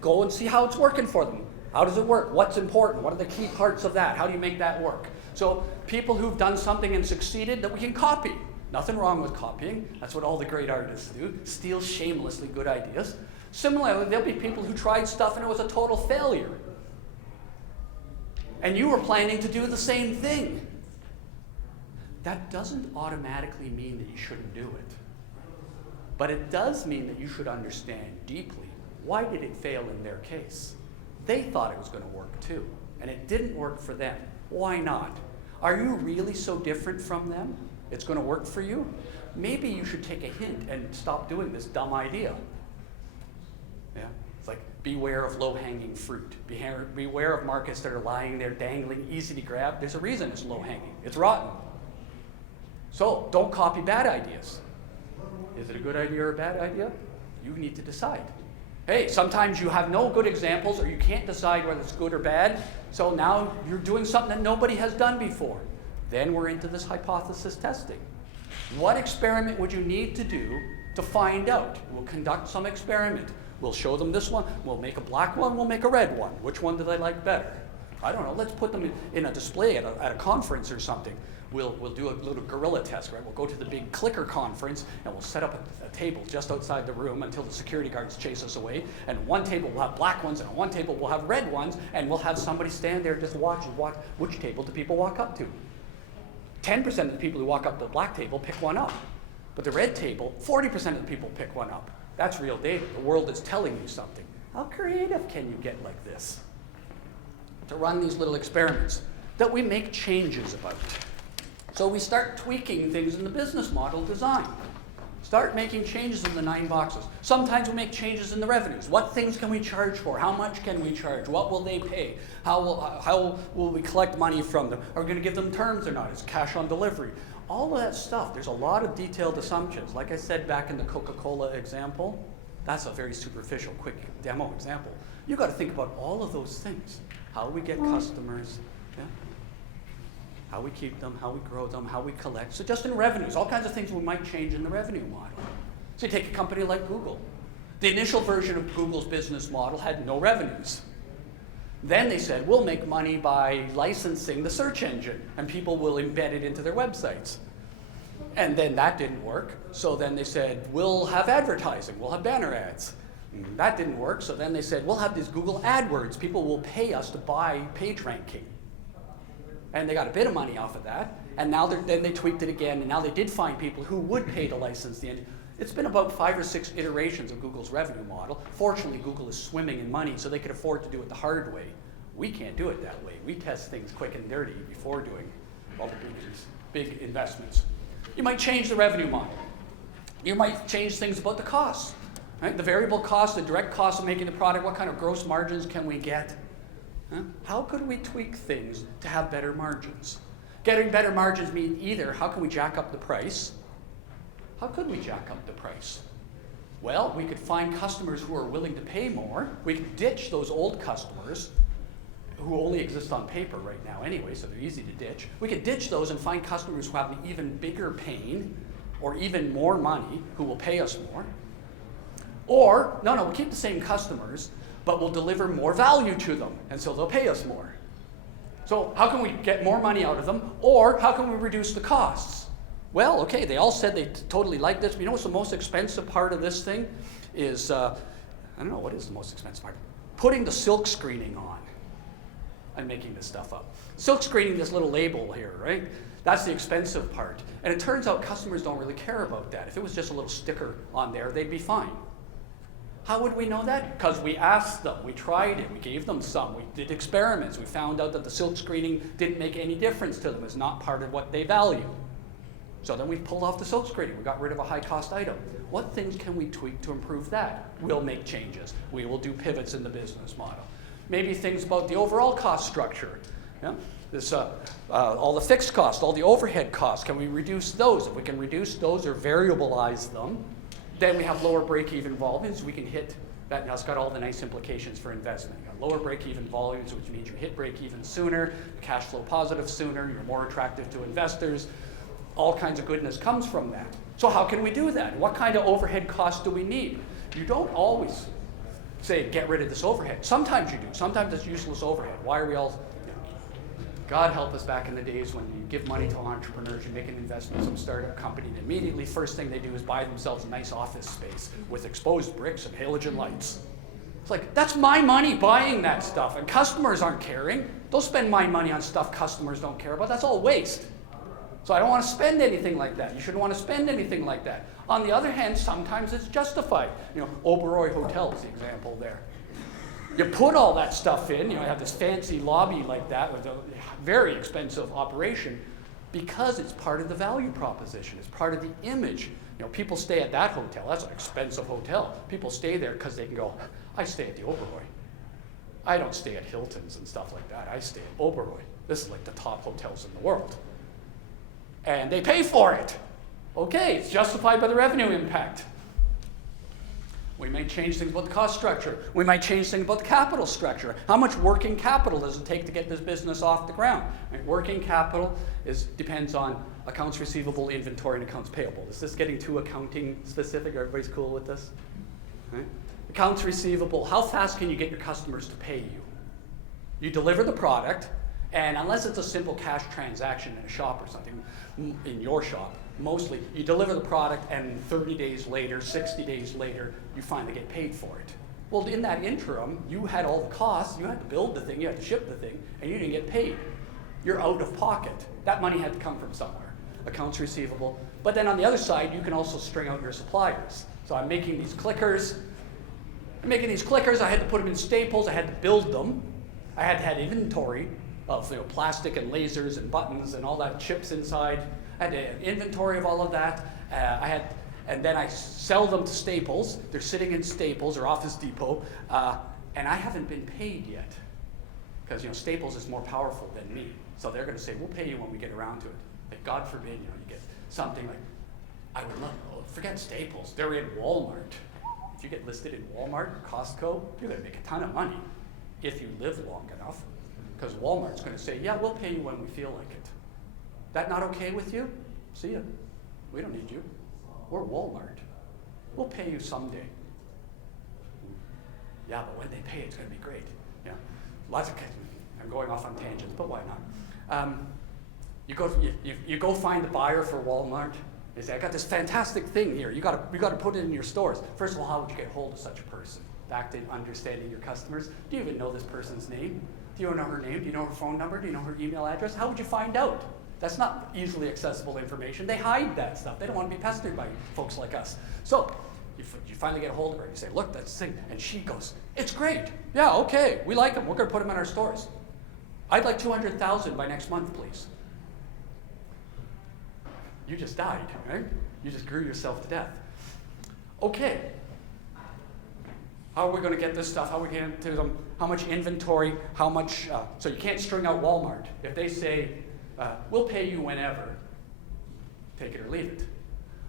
Go and see how it's working for them. How does it work? What's important? What are the key parts of that? How do you make that work? So people who've done something and succeeded that we can copy. Nothing wrong with copying. That's what all the great artists do. Steal shamelessly good ideas. Similarly, there'll be people who tried stuff and it was a total failure. And you were planning to do the same thing. That doesn't automatically mean that you shouldn't do it. But it does mean that you should understand deeply, why did it fail in their case? They thought it was going to work too, and it didn't work for them. Why not? Are you really so different from them? It's going to work for you? Maybe you should take a hint and stop doing this dumb idea. Yeah? It's like, beware of low-hanging fruit. Beware of markets that are lying there dangling, easy to grab. There's a reason it's low-hanging. It's rotten. So don't copy bad ideas. Is it a good idea or a bad idea? You need to decide. Hey, sometimes you have no good examples or you can't decide whether it's good or bad, so now you're doing something that nobody has done before. Then we're into this hypothesis testing. What experiment would you need to do to find out? We'll conduct some experiment. We'll show them this one, we'll make a black one, we'll make a red one. Which one do they like better? I don't know, let's put them in a display at a conference or something. We'll do a little guerrilla test, right? We'll go to the big clicker conference and we'll set up a table just outside the room until the security guards chase us away. And one table will have black ones and on one table we'll have red ones, and we'll have somebody stand there just watch which table do people walk up to. 10% of the people who walk up to the black table pick one up. But the red table, 40% of the people pick one up. That's real data. The world is telling you something. How creative can you get like this? To run these little experiments that we make changes about. So we start tweaking things in the business model design. Start making changes in the 9 boxes. Sometimes we make changes in the revenues. What things can we charge for? How much can we charge? What will they pay? How will we collect money from them? Are we going to give them terms or not? Is cash on delivery? All of that stuff, there's a lot of detailed assumptions. Like I said back in the Coca-Cola example, that's a very superficial, quick demo example. You've got to think about all of those things. How we get customers, yeah? How we keep them, how we grow them, how we collect. So just in revenues, all kinds of things we might change in the revenue model. So you take a company like Google. The initial version of Google's business model had no revenues. Then they said, we'll make money by licensing the search engine, and people will embed it into their websites. And then that didn't work. So then they said, we'll have advertising, we'll have banner ads. And that didn't work. So then they said, we'll have these Google AdWords. People will pay us to buy page ranking. And they got a bit of money off of that. And now then they tweaked it again, and now they did find people who would pay to license the engine. It's been about 5 or 6 iterations of Google's revenue model. Fortunately, Google is swimming in money, so they could afford to do it the hard way. We can't do it that way. We test things quick and dirty before doing all the big investments. You might change the revenue model. You might change things about the costs. Right? The variable cost, the direct cost of making the product, what kind of gross margins can we get? Huh? How could we tweak things to have better margins? Getting better margins mean either how can we jack up the price? How could we jack up the price? Well, we could find customers who are willing to pay more. We could ditch those old customers who only exist on paper right now anyway, so they're easy to ditch. We could ditch those and find customers who have an even bigger pain or even more money who will pay us more. Or, no, we'll keep the same customers, but we'll deliver more value to them, and so they'll pay us more. So how can we get more money out of them, or how can we reduce the costs? Well, okay, they all said they totally like this, but you know what's the most expensive part of this thing? Is, I don't know, what is the most expensive part? Putting the silk screening on. I'm making this stuff up. Silk screening, this little label here, right? That's the expensive part. And it turns out customers don't really care about that. If it was just a little sticker on there, they'd be fine. How would we know that? Because we asked them, we tried it, we gave them some, we did experiments, we found out that the silk screening didn't make any difference to them, it's not part of what they value. So then we pulled off the silk screening, we got rid of a high cost item. What things can we tweak to improve that? We'll make changes. We will do pivots in the business model. Maybe things about the overall cost structure. Yeah? All the fixed costs, all the overhead costs, can we reduce those? If we can reduce those or variabilize them, then we have lower break-even volumes. We can hit that. Now it's got all the nice implications for investment. You got lower break-even volumes, which means you hit break-even sooner, cash flow positive sooner, you're more attractive to investors. All kinds of goodness comes from that. So how can we do that? What kind of overhead costs do we need? You don't always say, get rid of this overhead. Sometimes you do. Sometimes it's useless overhead. Why are we all... God help us back in the days when you give money to entrepreneurs, you make an investment in some startup company, and immediately first thing they do is buy themselves a nice office space with exposed bricks and halogen lights. It's like, that's my money buying that stuff, and customers aren't caring. Don't spend my money on stuff customers don't care about. That's all waste. So I don't want to spend anything like that. You shouldn't want to spend anything like that. On the other hand, sometimes it's justified. You know, Oberoi Hotel is the example there. You put all that stuff in, you have this fancy lobby like that with a very expensive operation because it's part of the value proposition. It's part of the image. You know, people stay at that hotel. That's an expensive hotel. People stay there because they can go, I stay at the Oberoi. I don't stay at Hilton's and stuff like that. I stay at Oberoi. This is like the top hotels in the world. and they pay for it. Okay, it's justified by the revenue impact. We might change things about the cost structure. We might change things about the capital structure. How much working capital does it take to get this business off the ground? Right? Working capital depends on accounts receivable, inventory, and accounts payable. Is this getting too accounting specific? Everybody's cool with this? Right? Accounts receivable, how fast can you get your customers to pay you? You deliver the product, and unless it's a simple cash transaction in a shop or something, in your shop, mostly, you deliver the product and 30 days later, 60 days later, you finally get paid for it. Well, in that interim, you had all the costs, you had to build the thing, you had to ship the thing, and you didn't get paid. You're out of pocket. That money had to come from somewhere. Accounts receivable. But then on the other side, you can also string out your suppliers. So I'm making these clickers. I had to put them in staples, I had to build them. I had to have inventory of plastic and lasers and buttons and all that chips inside. I had to have inventory of all of that. And then I sell them to Staples. They're sitting in Staples or Office Depot, and I haven't been paid yet because Staples is more powerful than me. So they're going to say, "We'll pay you when we get around to it." Like God forbid, you get something like, I would love. Forget Staples. They're in Walmart. If you get listed in Walmart or Costco, you're going to make a ton of money if you live long enough, because Walmart's going to say, "Yeah, we'll pay you when we feel like it." That not okay with you? See ya. We don't need you. We're Walmart. We'll pay you someday. Yeah, but when they pay, it's going to be great. Yeah, lots of. I'm going off on tangents, but why not? You go find the buyer for Walmart. They say, "I got this fantastic thing here. You got to put it in your stores." First of all, how would you get hold of such a person? Back to understanding your customers. Do you even know this person's name? Do you know her name? Do you know her phone number? Do you know her email address? How would you find out? That's not easily accessible information. They hide that stuff. They don't want to be pestered by folks like us. So you finally get a hold of her and you say, "Look, that's the thing." And she goes, "It's great. Yeah, okay. We like them. We're going to put them in our stores. I'd like 200,000 by next month, please." You just died, right? You just grew yourself to death. Okay. How are we going to get this stuff? How are we going to them? How much inventory? How much? So you can't string out Walmart. If they say, "We'll pay you whenever," take it or leave it.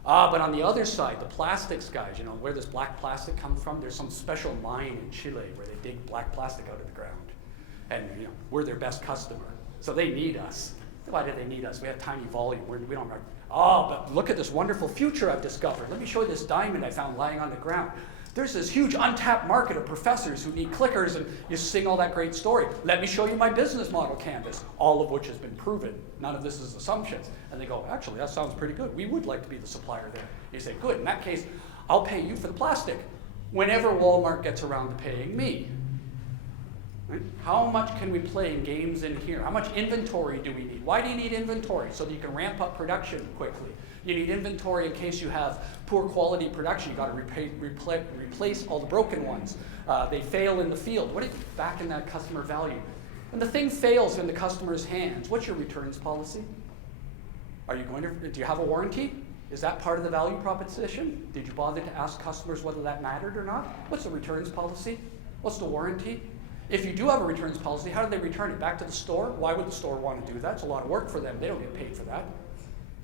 But on the other side, the plastics guys, where does black plastic come from? There's some special mine in Chile where they dig black plastic out of the ground. And we're their best customer. So they need us. Why do they need us? We have tiny volume. We don't. But look at this wonderful future I've discovered. Let me show you this diamond I found lying on the ground. There's this huge untapped market of professors who need clickers, and you sing all that great story. Let me show you my business model canvas, all of which has been proven. None of this is assumptions. And they go, "Actually, that sounds pretty good. We would like to be the supplier there." You say, "Good. In that case, I'll pay you for the plastic whenever Walmart gets around to paying me." Right? How much can we play in games in here? How much inventory do we need? Why do you need inventory? So that you can ramp up production quickly. You need inventory in case you have poor quality production. You've got to replace all the broken ones. They fail in the field. Back in that customer value. When the thing fails in the customer's hands, what's your returns policy? Do you have a warranty? Is that part of the value proposition? Did you bother to ask customers whether that mattered or not? What's the returns policy? What's the warranty? If you do have a returns policy, how do they return it? Back to the store? Why would the store want to do that? It's a lot of work for them. They don't get paid for that.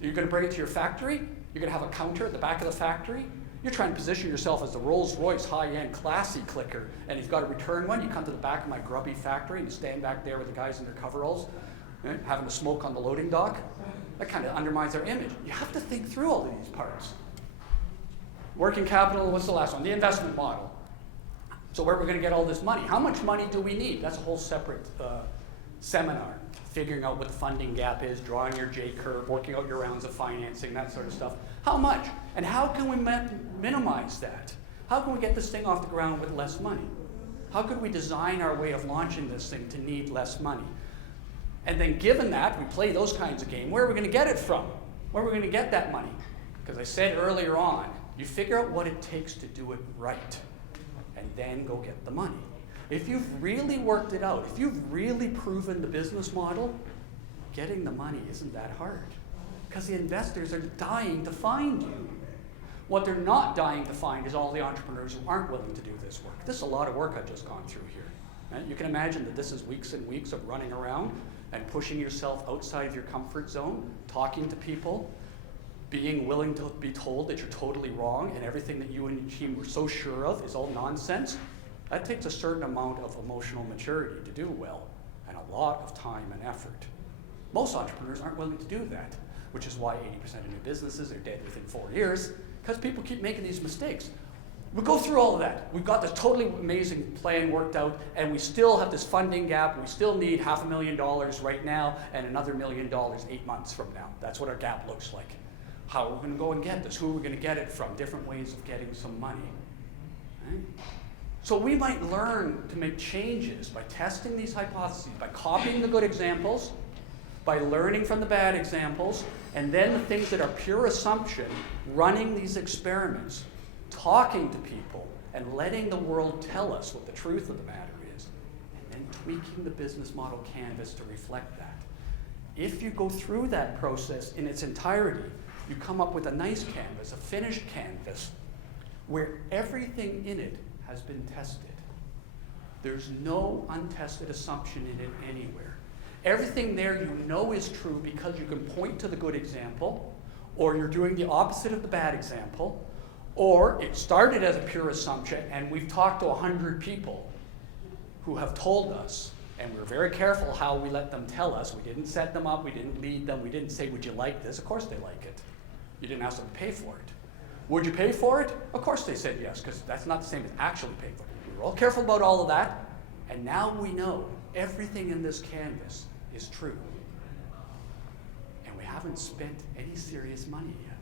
You're going to bring it to your factory? You're going to have a counter at the back of the factory? You're trying to position yourself as the Rolls-Royce high-end classy clicker, and you've got to return one. You come to the back of my grubby factory and you stand back there with the guys in their coveralls, right, having a smoke on the loading dock. That kind of undermines their image. You have to think through all of these parts. Working capital, what's the last one? The investment model. So where are we going to get all this money? How much money do we need? That's a whole separate seminar. Figuring out what the funding gap is, drawing your J-curve, working out your rounds of financing, that sort of stuff. How much? And how can we minimize that? How can we get this thing off the ground with less money? How could we design our way of launching this thing to need less money? And then given that, we play those kinds of games, where are we going to get it from? Where are we going to get that money? Because I said earlier on, you figure out what it takes to do it right, and then go get the money. If you've really worked it out, if you've really proven the business model, getting the money isn't that hard. Because the investors are dying to find you. What they're not dying to find is all the entrepreneurs who aren't willing to do this work. This is a lot of work I've just gone through here. Right? You can imagine that this is weeks and weeks of running around and pushing yourself outside of your comfort zone, talking to people, being willing to be told that you're totally wrong and everything that you and your team were so sure of is all nonsense. That takes a certain amount of emotional maturity to do well, and a lot of time and effort. Most entrepreneurs aren't willing to do that, which is why 80% of new businesses are dead within 4 years, because people keep making these mistakes. We go through all of that. We've got this totally amazing plan worked out, and we still have this funding gap, and we still need $500,000 right now and another $1 million 8 months from now. That's what our gap looks like. How are we going to go and get this? Who are we going to get it from? Different ways of getting some money. Right? So we might learn to make changes by testing these hypotheses, by copying the good examples, by learning from the bad examples, and then the things that are pure assumption, running these experiments, talking to people, and letting the world tell us what the truth of the matter is, and then tweaking the business model canvas to reflect that. If you go through that process in its entirety, you come up with a nice canvas, a finished canvas, where everything in it has been tested. There's no untested assumption in it anywhere. Everything there you know is true because you can point to the good example, or you're doing the opposite of the bad example, or it started as a pure assumption and we've talked to 100 people who have told us, and we're very careful how we let them tell us. We didn't set them up, we didn't lead them, we didn't say, would you like this? Of course they like it. You didn't ask them to pay for it. Would you pay for it? Of course they said yes, because that's not the same as actually paying for it. We were all careful about all of that, and now we know everything in this canvas is true. And we haven't spent any serious money yet.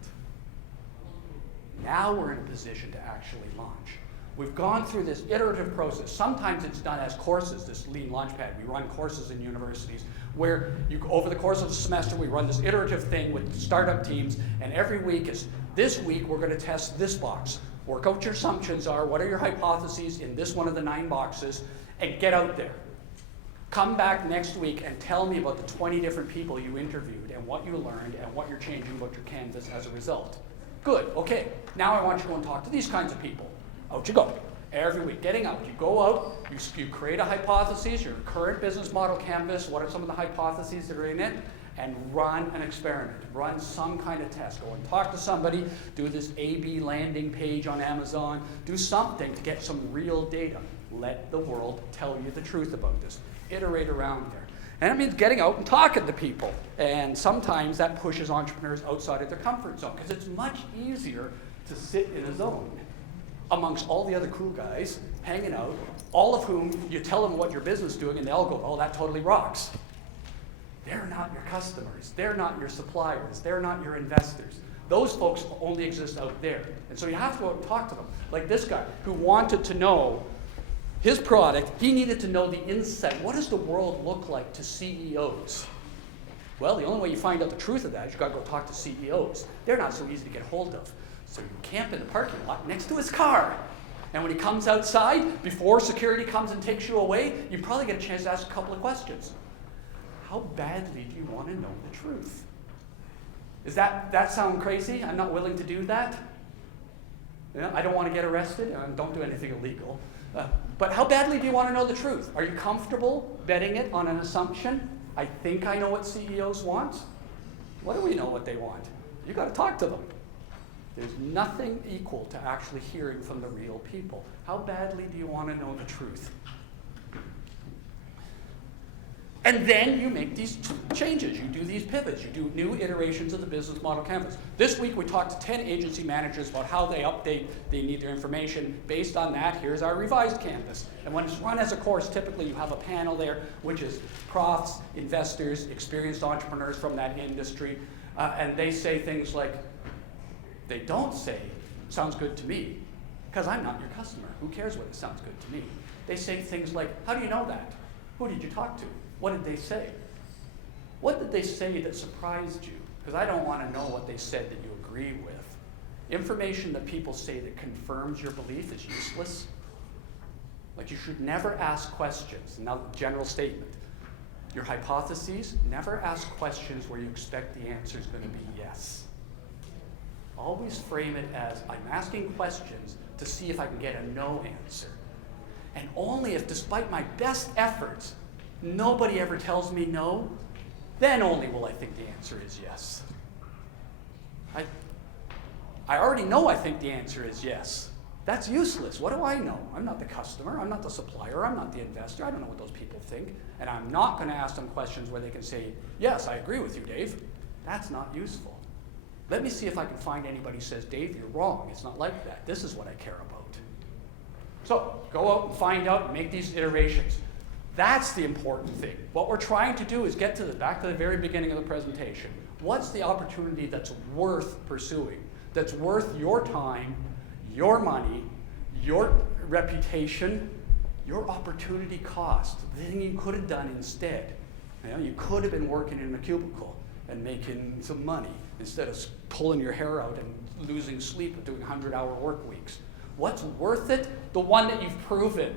Now we're in a position to actually launch. We've gone through this iterative process. Sometimes it's done as courses, this Lean Launchpad. We run courses in universities where over the course of the semester, we run this iterative thing with startup teams, and every week is, this week we're going to test this box. Work out your assumptions are, what are your hypotheses in this one of the 9 boxes, and get out there. Come back next week and tell me about the 20 different people you interviewed and what you learned and what you're changing about your canvas as a result. Good, okay, now I want you to go and talk to these kinds of people. Out you go. Every week, getting out. You go out, you create a hypothesis, your current business model canvas, what are some of the hypotheses that are in it, and run an experiment. Run some kind of test. Go and talk to somebody, do this A/B landing page on Amazon, do something to get some real data. Let the world tell you the truth about this. Iterate around there. And it means getting out and talking to people. And sometimes that pushes entrepreneurs outside of their comfort zone, because it's much easier to sit in a zone amongst all the other cool guys hanging out, all of whom you tell them what your business is doing and they all go, oh, that totally rocks. They're not your customers. They're not your suppliers. They're not your investors. Those folks only exist out there. And so you have to go out and talk to them. Like this guy who wanted to know his product, he needed to know the insight. What does the world look like to CEOs? Well, the only way you find out the truth of that is you've got to go talk to CEOs. They're not so easy to get hold of. So you camp in the parking lot next to his car. And when he comes outside, before security comes and takes you away, you probably get a chance to ask a couple of questions. How badly do you want to know the truth? Does that sound crazy? I'm not willing to do that. I don't want to get arrested. Don't do anything illegal. But how badly do you want to know the truth? Are you comfortable betting it on an assumption? I think I know what CEOs want. What do we know what they want? You got to talk to them. There's nothing equal to actually hearing from the real people. How badly do you want to know the truth? And then you make these changes. You do these pivots. You do new iterations of the business model canvas. This week we talked to 10 agency managers about how they need their information. Based on that, here's our revised canvas. And when it's run as a course, typically you have a panel there, which is profs, investors, experienced entrepreneurs from that industry. And they say things like, they don't say, sounds good to me, because I'm not your customer. Who cares what it sounds good to me? They say things like, how do you know that? Who did you talk to? What did they say? What did they say that surprised you? Because I don't want to know what they said that you agree with. Information that people say that confirms your belief is useless. Like, you should never ask questions. Now, general statement. Your hypotheses, never ask questions where you expect the answer is going to be yes. Always frame it as, I'm asking questions to see if I can get a no answer. And only if, despite my best efforts, nobody ever tells me no, then only will I think the answer is yes. I already know I think the answer is yes. That's useless. What do I know? I'm not the customer. I'm not the supplier. I'm not the investor. I don't know what those people think. And I'm not going to ask them questions where they can say, yes, I agree with you, Dave. That's not useful. Let me see if I can find anybody who says, Dave, you're wrong. It's not like that. This is what I care about. So go out and find out and make these iterations. That's the important thing. What we're trying to do is get back to the very beginning of the presentation. What's the opportunity that's worth pursuing? That's worth your time, your money, your reputation, your opportunity cost, the thing you could have done instead. You could have been working in a cubicle and making some money instead of pulling your hair out and losing sleep and doing 100-hour work weeks. What's worth it? The one that you've proven.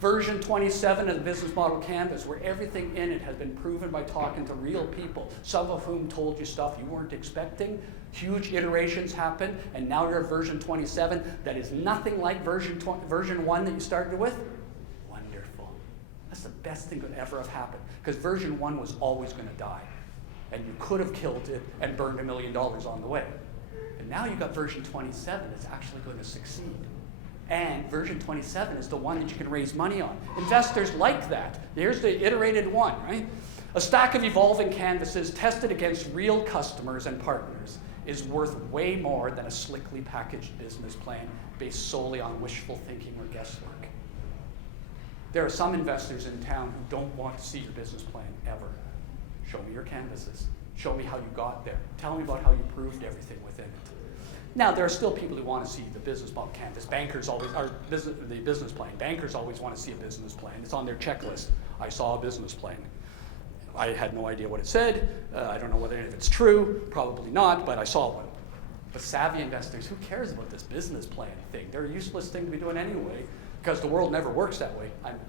Version 27 of the Business Model Canvas, where everything in it has been proven by talking to real people, some of whom told you stuff you weren't expecting. Huge iterations happen, and now you're at version 27 that is nothing like version 1 that you started with. Wonderful. That's the best thing that could ever have happened, because version 1 was always going to die, and you could have killed it and burned $1 million on the way. And now you've got version 27 that's actually going to succeed. And version 27 is the one that you can raise money on. Investors like that. Here's the iterated one, right? A stack of evolving canvases tested against real customers and partners is worth way more than a slickly packaged business plan based solely on wishful thinking or guesswork. There are some investors in town who don't want to see your business plan ever. Show me your canvases. Show me how you got there. Tell me about how you proved everything within it. Now, there are still people who want to see the business model canvas. The business plan. Bankers always want to see a business plan. It's on their checklist. I saw a business plan. I had no idea what it said. I don't know whether any of it's true. Probably not, but I saw one. But savvy investors, who cares about this business plan thing? They're a useless thing to be doing anyway, because the world never works that way. I'm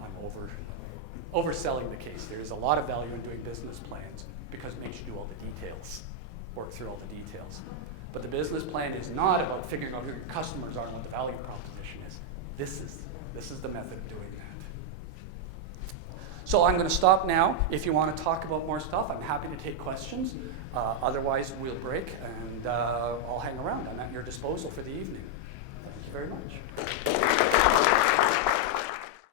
overselling the case. There's a lot of value in doing business plans because it makes you do all the details, work through all the details. But the business plan is not about figuring out who your customers are and what the value proposition is. This is the method of doing that. So I'm going to stop now. If you want to talk about more stuff, I'm happy to take questions. Otherwise, we'll break, and I'll hang around. I'm at your disposal for the evening. Thank you very much.